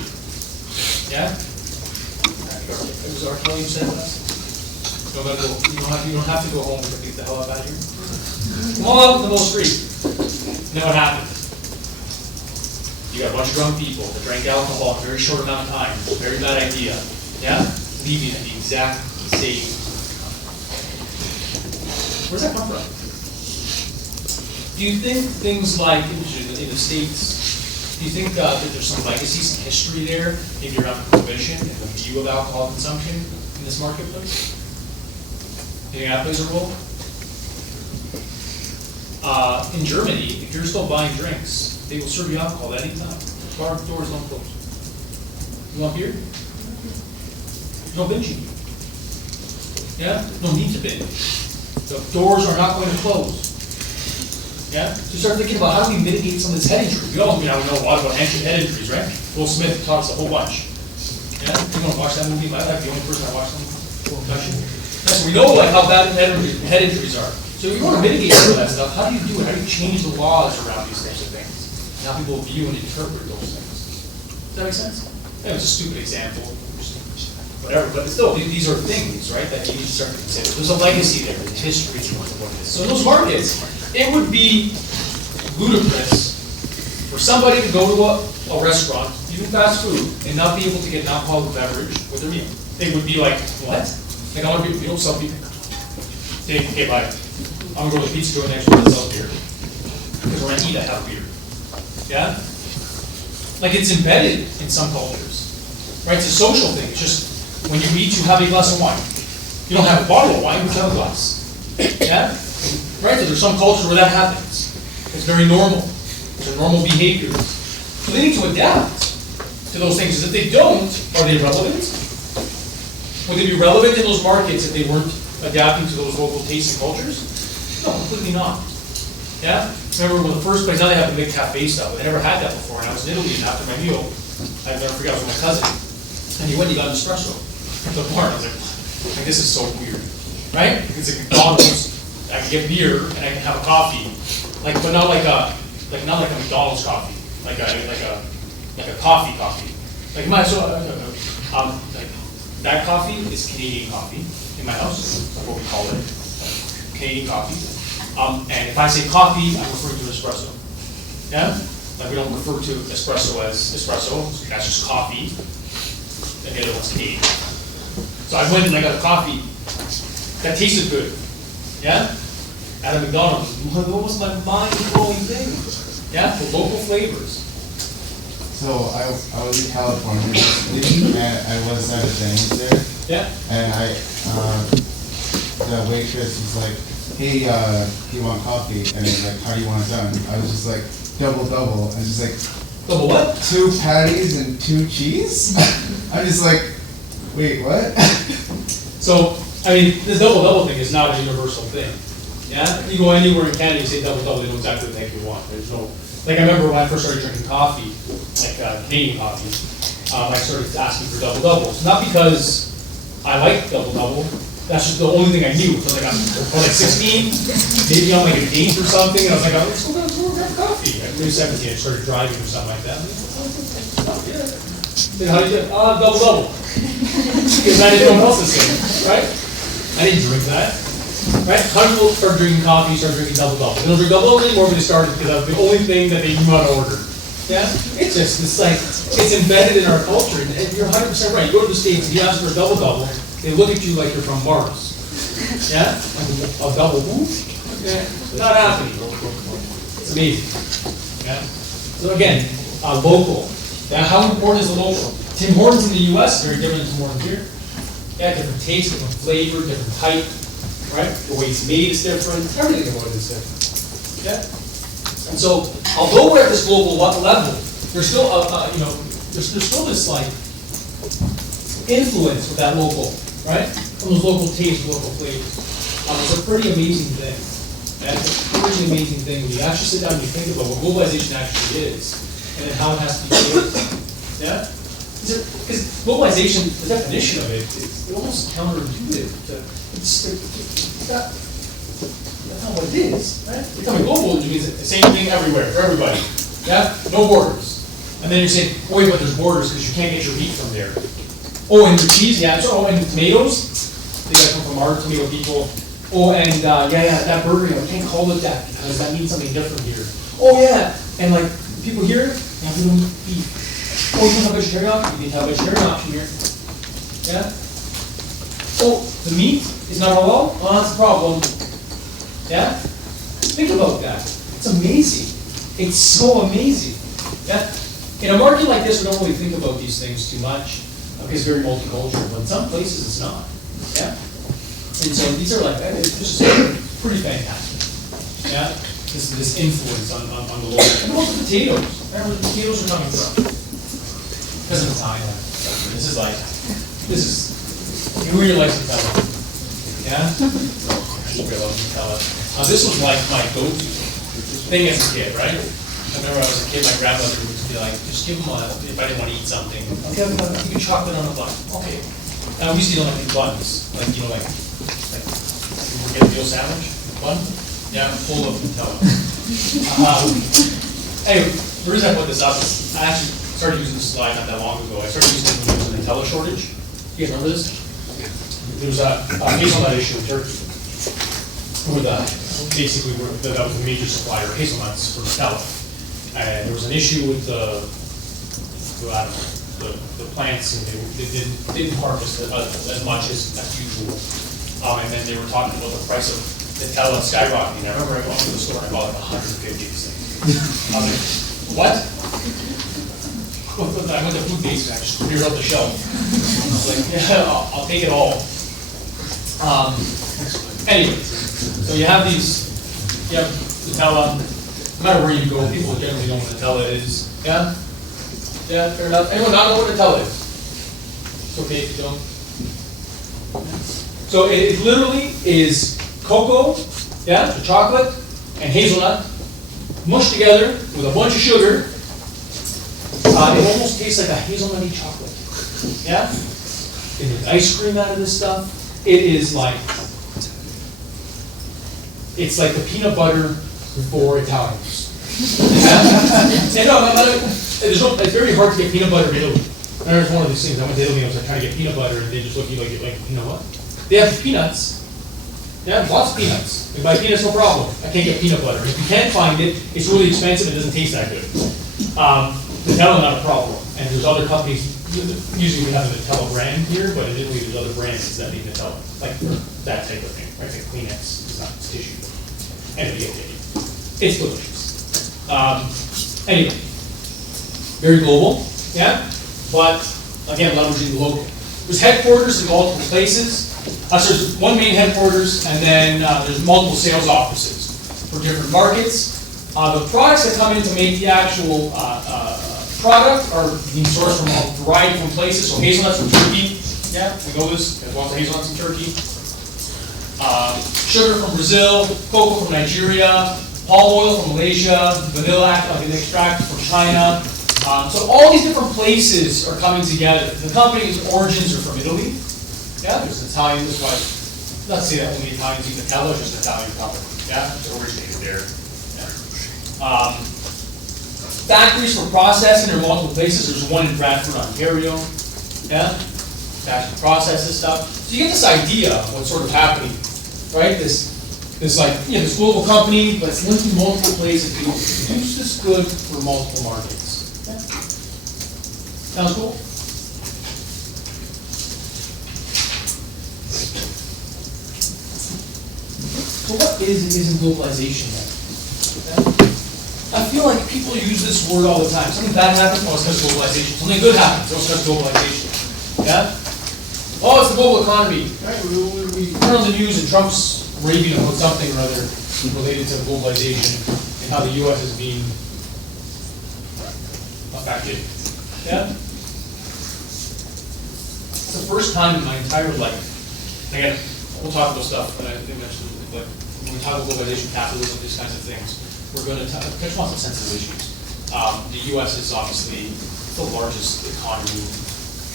Yeah? It was R. Kelly who said that. You don't have to go home to get the hell out of here. Come on out to the middle street. You know what happened? You got a bunch of drunk people that drank alcohol in a very short amount of time. Very bad idea. Yeah? Leaving at the exact same time. Where's that come from? Do you think things like in the States, do you think that there's some legacy, some history there, maybe around prohibition and the view of alcohol consumption in this marketplace? Do you think that plays a role? In Germany, if you're still buying drinks, they will serve you alcohol at any time. Bar doors don't close. You want beer? No binging. Yeah? No need to binge. The doors are not going to close. Yeah? So start thinking about how do we mitigate some of this head injury. We all know a lot about head injuries, right? Will Smith taught us a whole bunch. Yeah? You want to watch that movie? I'm the only person I watched that movie. So we know like how bad head injuries are. So if you want to mitigate some of that stuff, how do you do it? How do you change the laws around these types of things? And how people view and interpret those things. Does that make sense? Yeah, it's a stupid example. Whatever, but still, these are things, right, that you need to start to consider. There's a legacy there, there's history to what it is. So in those markets, it would be ludicrous for somebody to go to a restaurant, even fast food, and not be able to get an alcoholic beverage with their meal. They would be like, what? Like, I want to be, you know, some people, okay, bye. I'm going to go to the pizza joint next door that sells beer. Because we're going to eat a half beer. Yeah? Like, it's embedded in some cultures. Right? It's a social thing. It's just, when you eat, you have a glass of wine. You don't have a bottle of wine, you have a glass. Yeah? Right? So there's some culture where that happens. It's very normal. It's a normal behavior. So they need to adapt to those things. Because if they don't, are they relevant? Would they be relevant in those markets if they weren't adapting to those local tastes and cultures? No, completely not. Yeah? Remember when the first place, now they have the big cafe stuff, but I never had that before. And I was in Italy, and after my meal, I never forgot, I was with my cousin. And he went and he got an espresso at the bar. And I was like, this is so weird. Right? It's like McDonald's, I can get beer and I can have a coffee. Like, but not like a McDonald's coffee. Like a coffee. Like my like that coffee is Canadian coffee in my house. That's what we call it. Canadian coffee. And if I say coffee, I'm referring to espresso. Yeah? Like we don't refer to espresso as espresso, that's just coffee. And the other one's Canadian. So I went and I got a coffee that tasted good. Yeah? At a McDonald's. What was my mind-blowing thing? Yeah? The local flavors. So I was in California recently, and I was at a Denny's there. Yeah? And the waitress was like, hey, do you want coffee? And then like, how do you want it done? I was just like, double. And just like, Double what? 2 patties and 2 cheese? I'm just like, wait, what? So, I mean, this double thing is not a universal thing. Yeah, you go anywhere in Canada, you say double, they know exactly what the heck you want. There's no, like, I remember when I first started drinking coffee, like, Canadian coffee, I started asking for doubles. Not because I like double, that's just the only thing I knew. So like, I was like 16, maybe on like a date or something, and I was like, oh, let's go grab coffee. At maybe 17, I started driving or something like that. Then how do you do it? Double. Because I didn't know what else to say, right? I didn't drink that. Right? How do people start drinking coffee, start drinking double? They don't drink double anymore, but they started because that was the only thing that they knew how to order. Yeah? It's just, it's like, it's embedded in our culture, and you're 100% right. You go to the States, and you ask for a double, they look at you like you're from Mars. Yeah? Like a double who? Yeah. Not happening. It's amazing. Yeah? So again, local. Yeah, how important is the local? Tim Hortons in the US is very different than Tim Hortons here. Yeah, different taste, different flavor, different type, right? The way it's made is different. Everything about it is different. Yeah? And so, although we're at this global level, there's still, there's still this like influence with that local, right? From those local tastes, local flavors. It's a pretty amazing thing. Yeah, it's a pretty amazing thing when you actually sit down and you think about what globalization actually is, and then how it has to be shaped. Yeah? Because globalization, the definition of it, it's almost counterintuitive. That's not what it is, right? Becoming global means the same thing everywhere, for everybody. Yeah? No borders. And then you say, oh wait, but there's borders because you can't get your meat from there. Oh, and the cheese, yeah. Oh, and the tomatoes, they gotta come from our tomato people. Oh, and that burger, we can't call it that because that means something different here. Oh yeah, and like people here, we don't eat beef. Oh, you don't have vegetarian option? You can have vegetarian option here. Yeah? Oh, the meat is not halal? Oh, that's a problem. Yeah? Think about that. It's amazing. It's so amazing. Yeah? In a market like this, we don't really think about these things too much because it's very multicultural, but in some places it's not. Yeah? And so these are like, it's just pretty fantastic. Yeah? This influence on the local. And also potatoes. Where the potatoes are coming from. Because of Thailand. This is, you really like Nutella. Yeah? I love Nutella. This was like my go-to thing as a kid, right? I remember I was a kid, my grandmother would be like, just give them if I didn't want to eat something. Okay, I'll give you chocolate on a bun. Okay. And we used to eat like these buns. Like, you get a veal sandwich, bun? Yeah, full of Nutella. Anyway, the reason I put this up is I actually started using this slide not that long ago. I started using it when there was a Nutella shortage. You guys remember this? There was a hazelnut issue in Turkey. That was a major supplier of hazelnuts for Nutella. And there was an issue with the plants, and they didn't harvest as much as usual. And then they were talking about the price of Nutella skyrocketing. I remember I went to the store and I bought like 150 of these things. I was like, what? I went to Food Basics and I just cleared out the shelf. I was like, yeah, I'll take it all. Anyway, so you have Nutella. No matter where you go, people generally know what Nutella is. Yeah? Yeah, fair enough. Anyone not know what Nutella is? It's okay if you don't. So it literally is cocoa, yeah, the chocolate, and hazelnut mushed together with a bunch of sugar. It almost tastes like a hazelnutty chocolate. Yeah? They make ice cream out of this stuff. It is like, it's like the peanut butter for Italians. Yeah? And it's very hard to get peanut butter in Italy. There's one of these things. I went to Italy and I was trying to get peanut butter, and they just look at you like, you know what? They have peanuts. Yeah, lots of peanuts. You buy peanuts, no problem. I can't get peanut butter. If you can't find it, it's really expensive. It doesn't taste that good. Nutella, not a problem. And there's other companies. Usually we have a Nutella brand here, but in Italy there's other brands that make Nutella, like for that type of thing. Right? Like Kleenex, it's not it's tissue. Anyway, it's delicious. Anyway, very global, yeah. But again, leveraging the local. There's headquarters in multiple places. So there's one main headquarters, and then there's multiple sales offices for different markets. The products that come in to make the actual product are being sourced from a variety of places. So hazelnuts from Turkey, yeah, we know this. There's lots of hazelnuts in Turkey. sugar from Brazil, cocoa from Nigeria, palm oil from Malaysia, vanilla extract from China. So all these different places are coming together. The company's origins are from Italy. Yeah, there's Italian, that's why, not to say that only Italians eat Nutella, it's just an Italian company. Yeah, it originated there. Yeah. Factories for processing are multiple places. There's one in Bradford, Ontario. Yeah, to actually process this stuff. So you get this idea of what's sort of happening, right? This like, you know, this global company, but it's linked to multiple places to produce this good for multiple markets. Yeah. Sounds cool? So what isn't globalization then? Yeah. I feel like people use this word all the time. Something bad happens, oh, it's because of globalization. Something good happens, oh, it's because of globalization. Yeah? Oh, it's the global economy. Right? We turn on the news and Trump's raving about something or other related to globalization and how the U.S. is being affected. Yeah? It's the first time in my entire life. Again, we'll talk about stuff, but I didn't mention, but when we talk about globalization, capitalism, these kinds of things, we're going to touch on some sensitive issues. The U.S. is obviously the largest economy,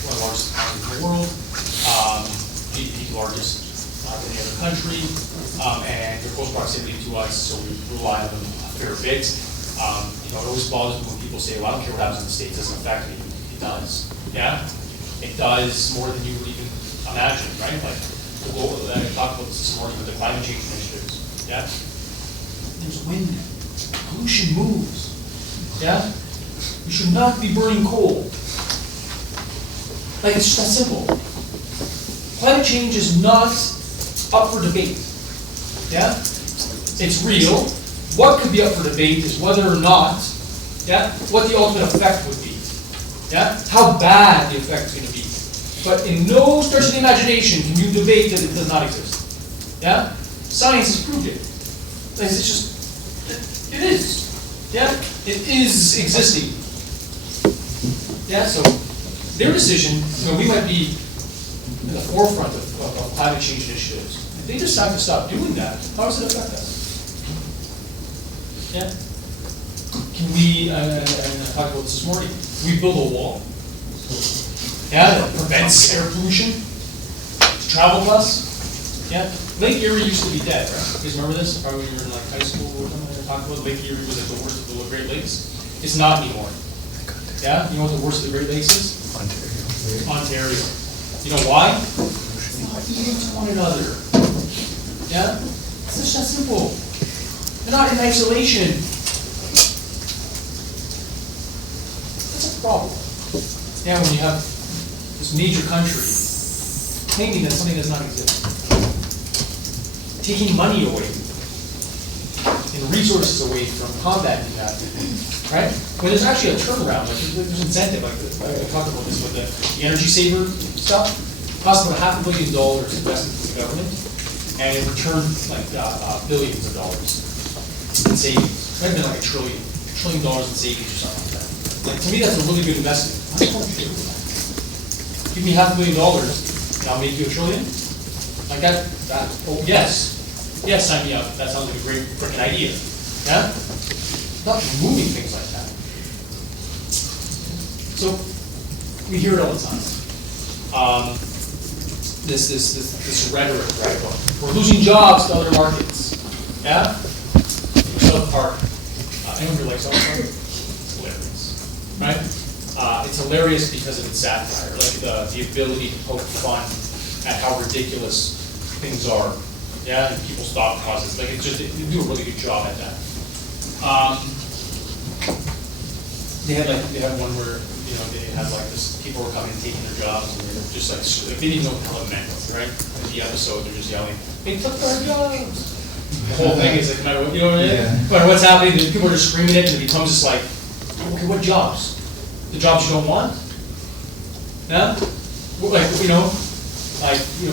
one of the largest economies in the world, GDP largest than any other country, and they're close proximity to us, so we rely on them a fair bit. You know, it always bothers me when people say, well, I don't care what happens in the States, it doesn't affect me. It does. Yeah? It does more than you would even imagine, right? Like, I talked about this morning with the climate change initiatives. Yeah? There's wind. Pollution moves. Yeah? We should not be burning coal. Like, it's just that simple. Climate change is not up for debate. Yeah? It's real. What could be up for debate is whether or not, yeah, what the ultimate effect would be. Yeah? How bad the effect is going to be. But in no stretch of the imagination can you debate that it does not exist. Yeah? Science has proved it. It's just, it is. Yeah? It is existing. Yeah, so their decision, you know, we might be in the forefront of climate change initiatives. If they decide to stop doing that, how does it affect us? Yeah? Can we, and I talked about this morning, can we build a wall? Yeah, that prevents air pollution to travel to us? Yeah? Lake Erie used to be dead, right? You guys remember this? Probably when you were in like high school or something, they talked about Lake Erie was like the worst of the Great Lakes. It's not anymore. Yeah? You know what the worst of the Great Lakes is? Ontario. You know why? They're not eating to one another. Yeah? It's just that simple. They're not in isolation. That's a problem. Yeah, when you have this major country claiming that something does not exist, taking money away and resources away from combating that, right? When there's actually a turnaround, like there's incentive, like I talked about this with the energy saver stuff. It costs about $500 million invested in the government, and in return, like billions of dollars in savings. It might have been like $1 trillion in savings or something like that. Like, to me, that's a really good investment. I'm not sure with that. Give me $500 million, and I'll make you $1 trillion? Like that, oh, yes. Yes, sign me up. That sounds like a great freaking idea. Yeah? Not moving things like that. So, we hear it all the time. This rhetoric, right? We're losing jobs to other markets. Yeah? South Park. Anyone here like South Park? It's hilarious. Right? It's hilarious because of its satire, like the ability to poke fun at how ridiculous things are. Yeah, and people stop causes. Like it's just they do a really good job at that. They had one where they had like this people were coming and taking their jobs and they were just like they didn't know what the hell it meant, right? In the episode they're just yelling, "They took our jobs." The whole thing is like no matter what what I mean? No matter what's happening, people are just screaming it and it becomes just like, okay, what jobs? The jobs you don't want? Yeah? Like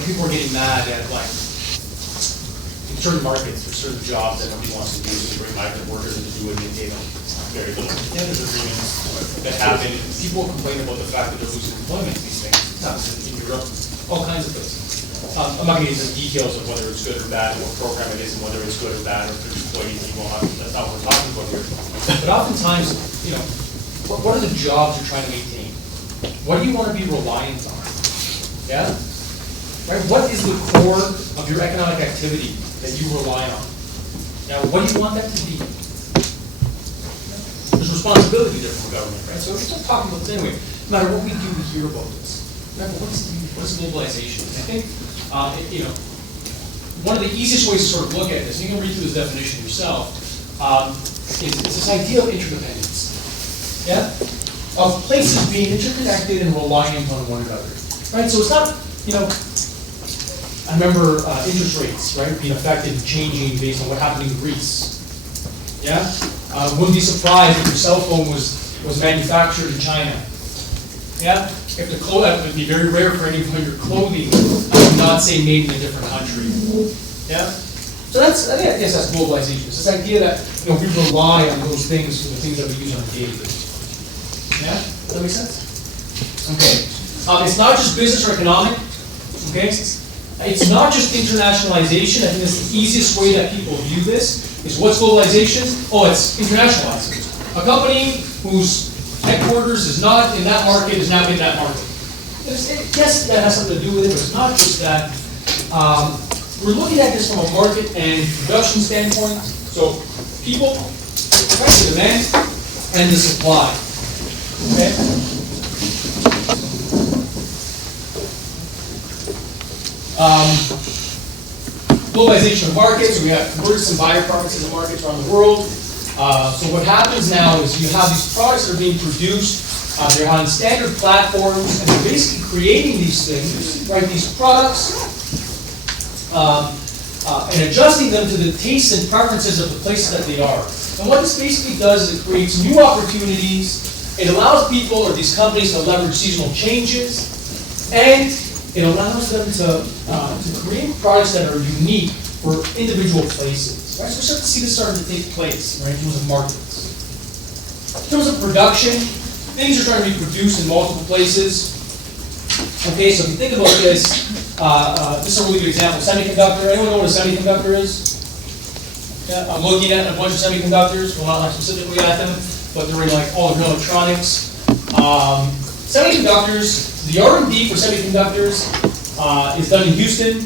people are getting mad at like in certain markets, there's certain jobs that nobody wants to do, so they bring migrant workers in to do it and they pay them very little. Yeah, there's agreements that happen. People complain about the fact that they're losing employment in these things. It's happening in Europe, all kinds of places. I'm not gonna get into the details of whether it's good or bad, what program it is, and whether it's good or bad, or if there's employee people, that's not what we're talking about here. But oftentimes, you know, what are the jobs you're trying to maintain? What do you wanna be reliant on? Yeah? Right, what is the core of your economic activity that you rely on? Now, what do you want that to be? There's responsibility there from government, right? So we're still talking about this anyway. No matter what we do, we hear about this. Remember, what is globalization? And I think, you know, one of the easiest ways to sort of look at this, and you can read through this definition yourself, is this idea of interdependence. Yeah? Of places being interconnected and reliant on one another. Right? So it's not, you know, I remember interest rates, right, being affected and changing based on what happened in Greece. Yeah? Wouldn't be surprised if your cell phone was manufactured in China. Yeah? If the clothes, it would be very rare for any of your clothing to not say made in a different country. Yeah? So that's, I guess that's globalization. It's this idea that, you know, we rely on those things for the things that we use on a daily basis. Yeah? Does that make sense? Okay. It's not just business or economic. Okay? It's not just internationalization. I think that's the easiest way that people view this. Is what's globalization? Oh, it's internationalizing. A company whose headquarters is not in that market is now in that market. Yes, that has something to do with it, but it's not just that. We're looking at this from a market and production standpoint. So people, the demand, and the supply. Okay? Globalization of markets, we have convergence and buyer preferences in markets around the world. So what happens now is you have these products that are being produced, they're on standard platforms, and they're basically creating these things, right, these products, and adjusting them to the tastes and preferences of the places that they are. And what this basically does is it creates new opportunities, it allows people or these companies to leverage seasonal changes, and it allows them to create products that are unique for individual places. Right? So we're starting to see this starting to take place, right, in terms of markets. In terms of production, things are starting to be produced in multiple places. Okay, so if you think about this, this is a really good example. Semiconductor. Anyone know what a semiconductor is? Yeah, I'm looking at a bunch of semiconductors. Well, not specifically at them, but they're in like all of electronics. Semiconductors. The R&D for semiconductors is done in Houston.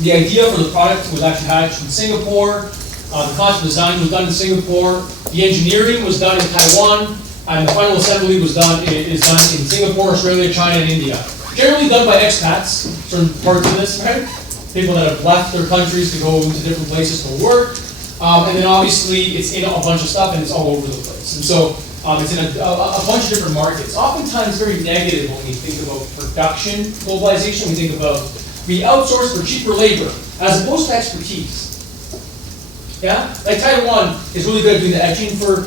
The idea for the product was actually hatched in Singapore. The concept design was done in Singapore. The engineering was done in Taiwan, and the final assembly is done in Singapore, Australia, China, and India. Generally done by expats, certain parts of this, right? People that have left their countries to go to different places for work. And then obviously it's in a bunch of stuff and it's all over the place. And so it's in a bunch of different markets. Oftentimes very negative when we think about production globalization. We think about we outsource for cheaper labor as opposed to expertise. Yeah, like Taiwan is really good at doing the etching for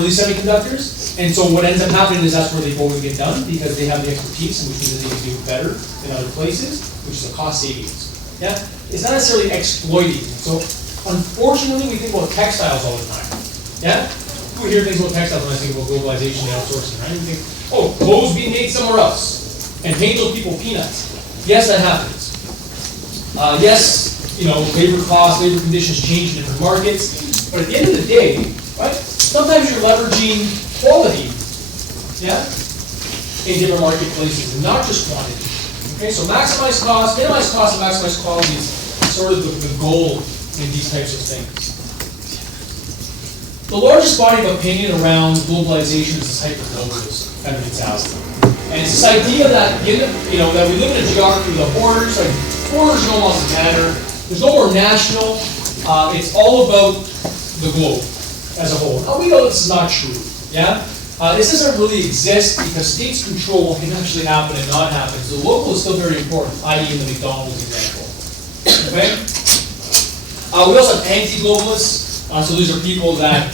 these semiconductors, and so what ends up happening is that's where they go to get done because they have the expertise, which means that they can do it better than other places, which is a cost savings. Yeah, it's not necessarily exploiting. So unfortunately, we think about textiles all the time. Yeah, we hear things about textiles when I think about globalization and outsourcing, right? We think, oh, clothes being made somewhere else and paying those people peanuts. Yes, that happens. Yes. You know, labor costs, labor conditions change in different markets. But at the end of the day, right, sometimes you're leveraging quality, yeah, in different marketplaces, and not just quantity. Okay, so maximize cost, minimize cost, and maximize quality is sort of the goal in these types of things. The largest body of opinion around globalization is this hyper-globalism kind of mentality. And it's this idea that, you know, that we live in a geography of borders, like borders no longer matter. There's no more national. It's all about the globe as a whole. Now, we know this is not true. Yeah? This doesn't really exist because states control what can actually happen and not happen. So the local is still very important, i.e. in the McDonald's example. Okay? We also have anti-globalists. So these are people that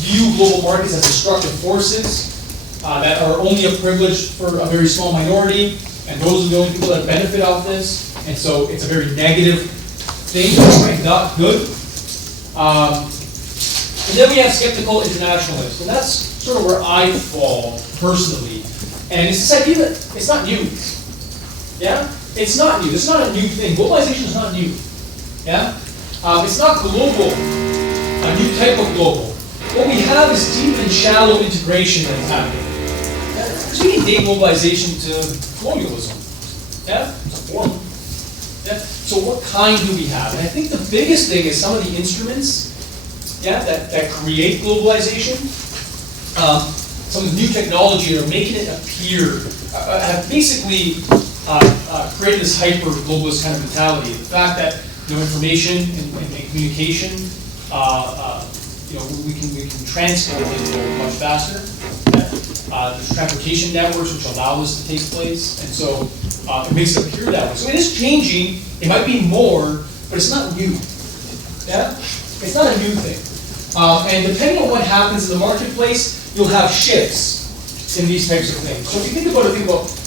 view global markets as destructive forces that are only a privilege for a very small minority, and those are the only people that benefit off this. And so it's a very negative thing, right? Not good. And then we have skeptical internationalists, and that's sort of where I fall personally. And it's this idea that it's not new. Yeah? It's not new. It's not a new thing. Globalization is not new. Yeah? It's not global, a new type of global. What we have is deep and shallow integration that is happening. Because we can date globalization to colonialism. Yeah? It's a form. Yeah? So what kind do we have? And I think the biggest thing is some of the instruments, yeah, that create globalization. Some of the new technology that are making it appear, have basically created this hyper-globalist kind of mentality. The fact that information and communication, we can transport it much faster. There's transportation networks which allow this to take place, and so it makes it appear that way. So it is changing. It might be more, but it's not new. Yeah, it's not a new thing. And depending on what happens in the marketplace, you'll have shifts in these types of things. So if you think about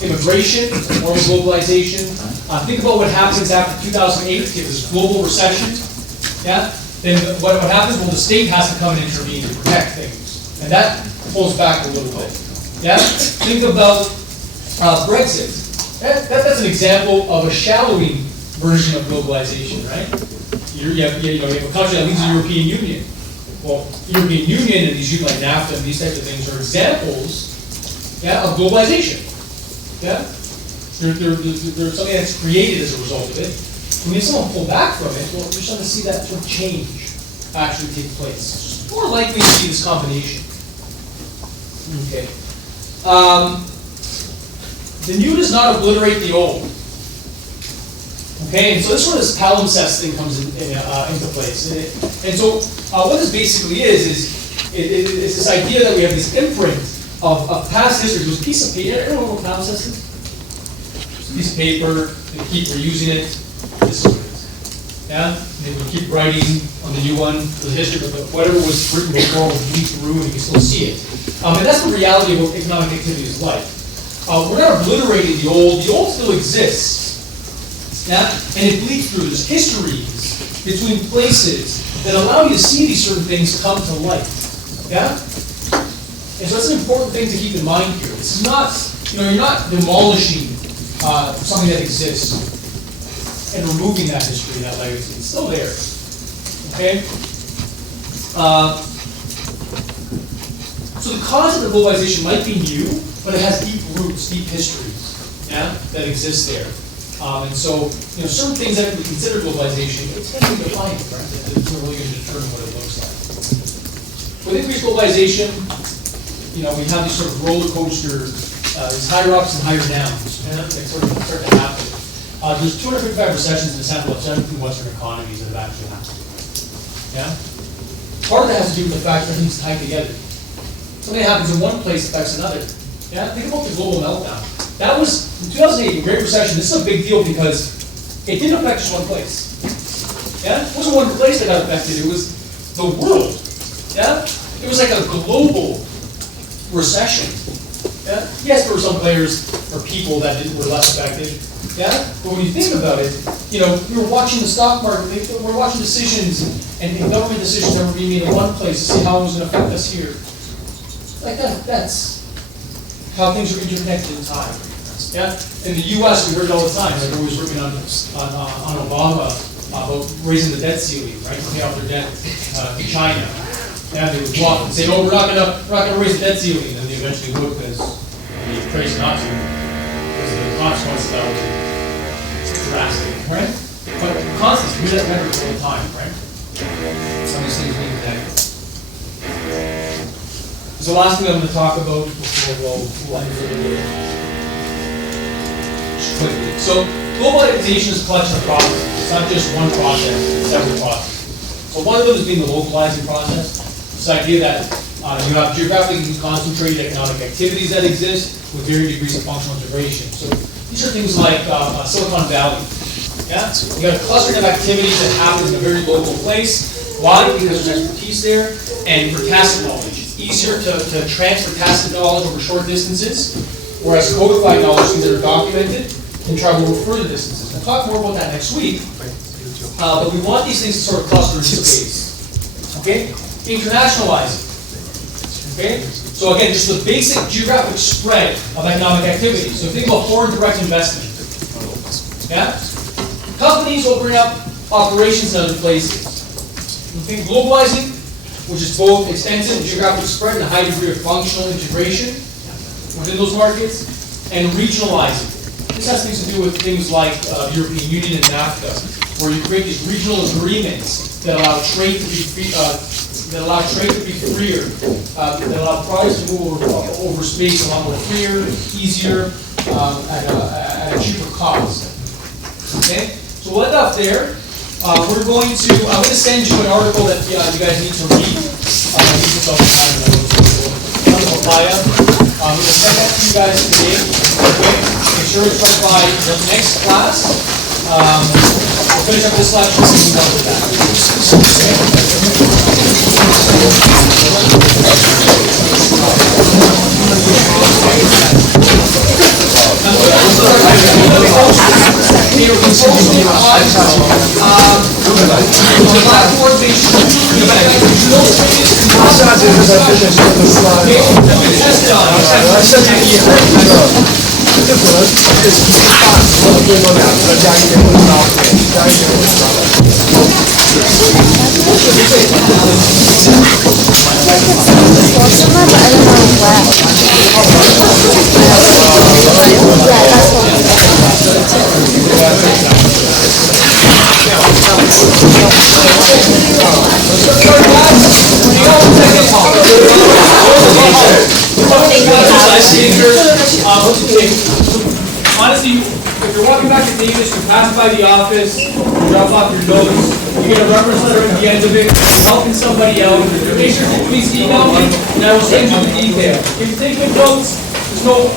immigration, or globalization, think about what happens after 2008, if there's a global recession, yeah? Then what happens? Well, the state has to come and intervene and protect things. And that pulls back a little bit. Yeah? Think about Brexit. That's an example of a shallowing version of globalization, right? You have a country that leaves the European Union. Well, European Union and these like NAFTA and these types of things are examples, yeah, of globalization. Yeah, they're something that's created as a result of it. When someone pull back from it, well, you're starting to see that sort of change actually take place. It's more likely to see this combination. Okay. The new does not obliterate the old. Okay, and so this sort of this palimpsest thing comes into place. And so what this basically is it's this idea that we have this imprint of past history. There's a piece of paper. Everyone know what palimpsest is? It's a piece of paper. They keep reusing it. This is what it is. Yeah? And they would keep writing on the new one for the history, but whatever was written before will bleed through and you can still see it. And that's the reality of what economic activity is like. We're not obliterating the old. The old still exists. Yeah? And it bleeds through. There's histories between places that allow you to see these certain things come to light. Yeah? And so that's an important thing to keep in mind here. This is not, you're not demolishing something that exists and removing that history, that legacy. It's still there. Okay? So the concept of globalization might be new, but it has deep roots, deep histories, yeah, that exist there. And so, certain things that we consider globalization, it's going to be defined, right? It's really going to determine what it looks like. With increased globalization, we have these sort of roller coaster, these higher ups and higher downs, and they sort of start to happen. There's 255 recessions in the sample of 17 Western economies that have actually happened. Yeah? Part of that has to do with the fact that things tied together. Something that happens in one place affects another. Yeah? Think about the global meltdown. That was, in 2008, the Great Recession. This is a big deal because it didn't affect just one place. Yeah? It wasn't one place that got affected, it was the world. Yeah? It was like a global recession. Yeah? Yes, there were some players or people that were less affected. Yeah? But when you think about it, we were watching the stock market, we were watching decisions and government decisions that were being made in one place to see how it was going to affect us here. Like that's how things are interconnected in time. Yeah? In the US, we heard it all the time. They're always ripping on Obama about raising the debt ceiling, right? To pay off their debt to China. Yeah, they would block and say, no, we're not gonna raise the debt ceiling, and they eventually would because they praised not to. Because the consequences of that was drastic, right? But constantly, we hear that rhetoric all the time, right? Some of these things being connected. So the last thing I'm going to talk about before we'll end for the day. Just quickly. So globalization is a collection of processes. It's not just one process, it's several processes. So one of them is being the localizing process. This idea that you have geographically concentrated economic activities that exist with varying degrees of functional integration. So these are things like Silicon Valley. Yeah? You got a clustering of activities that happen in a very local place. Why? Because there's expertise there, and for tacit knowledge. It's easier to transfer tacit knowledge over short distances, whereas codified knowledge, things that are documented, can travel over further distances. We'll talk more about that next week, but we want these things to sort of cluster in space. Okay? Internationalizing. Okay? So again, just the basic geographic spread of economic activity. So think about foreign direct investment. Yeah? Companies opening up operations in other places. You think globalizing, which is both extensive geographic spread and a high degree of functional integration within those markets, and regionalizing. This has things to do with things like the European Union and NAFTA, where you create these regional agreements that allow trade to be free, freer, that allow products to move over space a lot more freer, easier, at a cheaper cost. Okay, so we'll end up there. I'm going to send you an article that you guys need to read. This is on the papaya. I'm going to send that to you guys today. Okay? Make sure it's right by the next class. We'll finish up this lecture and move on with that. Blackboard, make sure you honestly, if you're walking back to Davis, you pass by the office, you drop off your notes, you get a reference letter at the end of it, you're helping somebody else, make sure to please email me, and I will send you the details. If you take good notes, there's no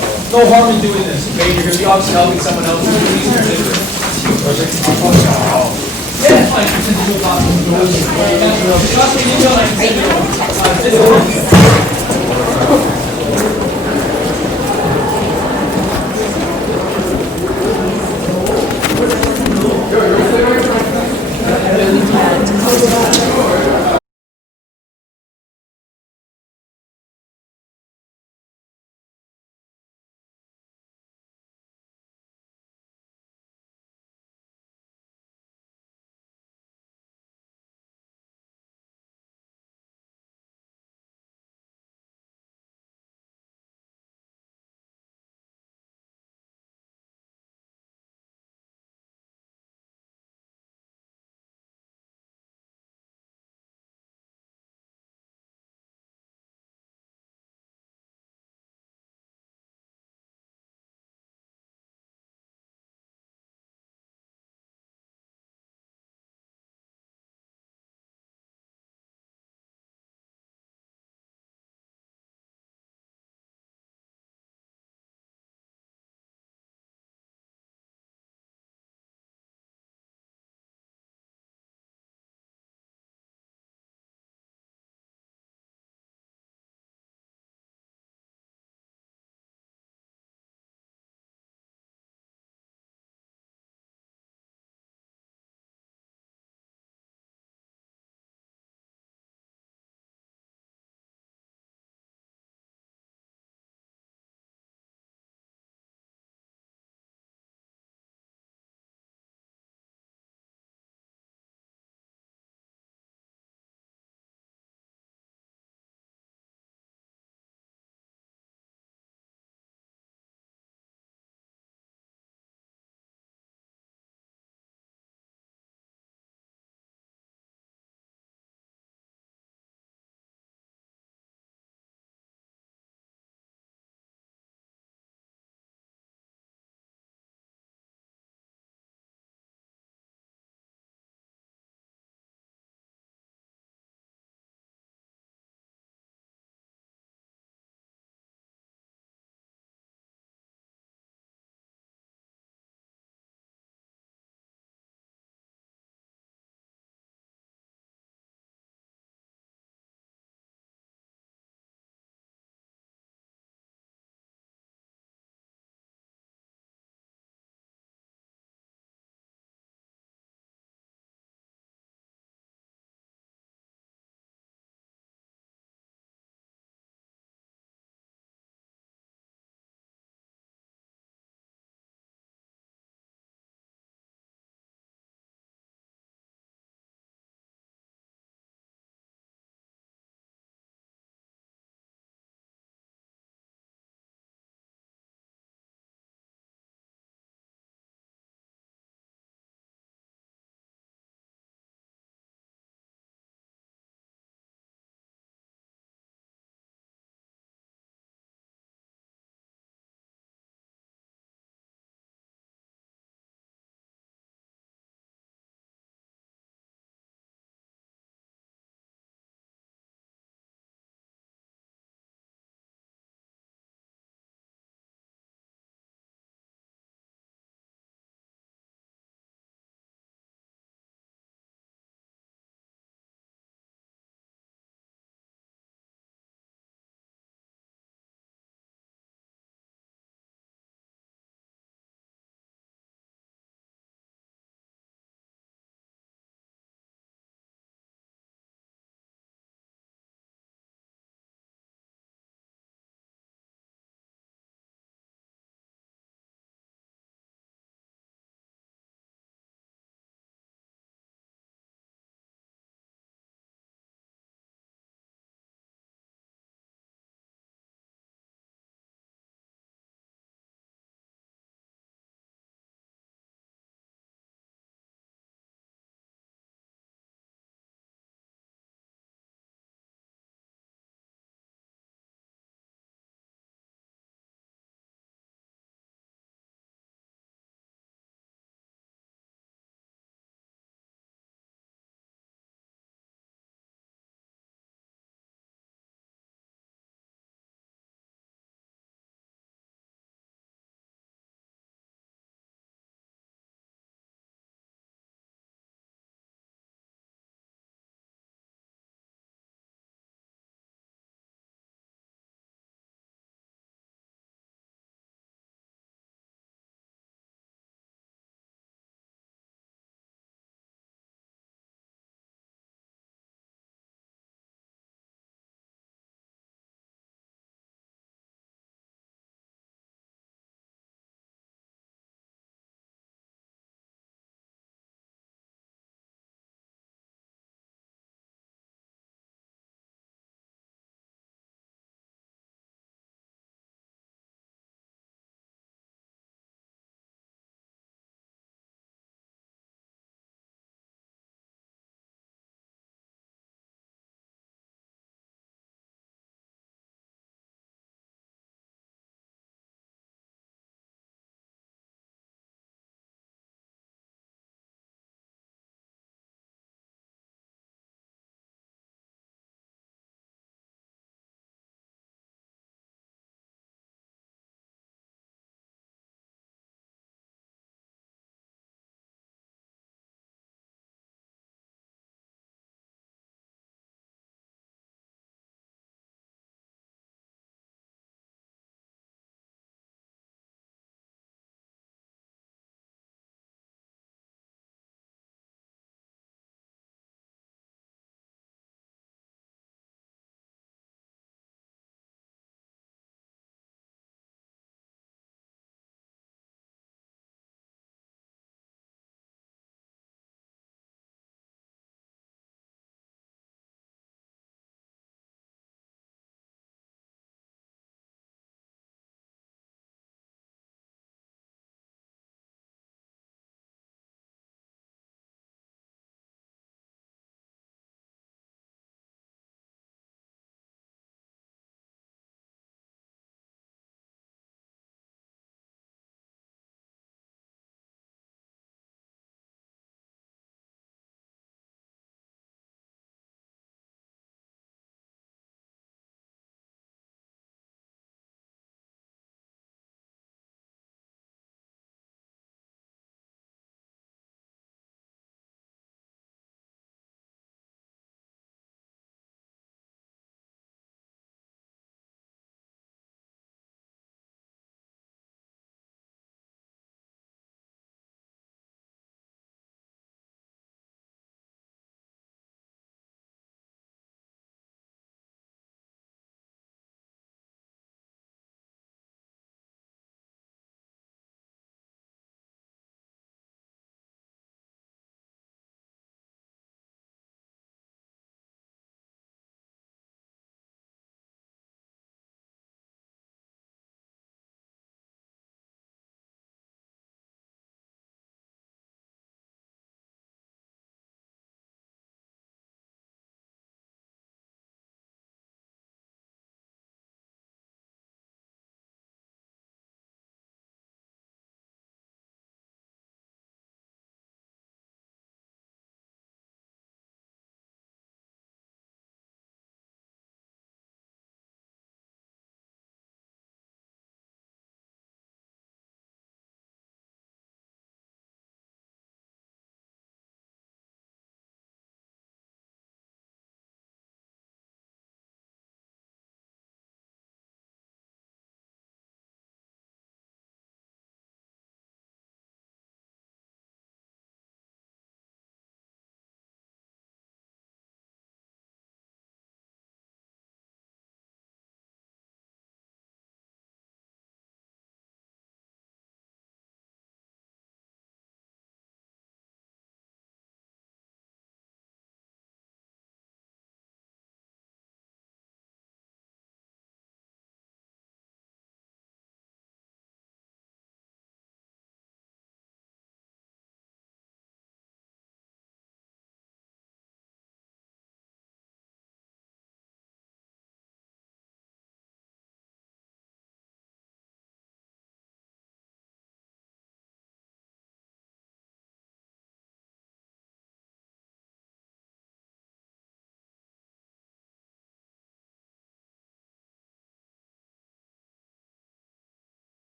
harm in doing this, okay? You're going to be obviously helping someone else. Please consider it. Yeah, it's fine. You can send it to a copy. Just drop me an email and I can send it over.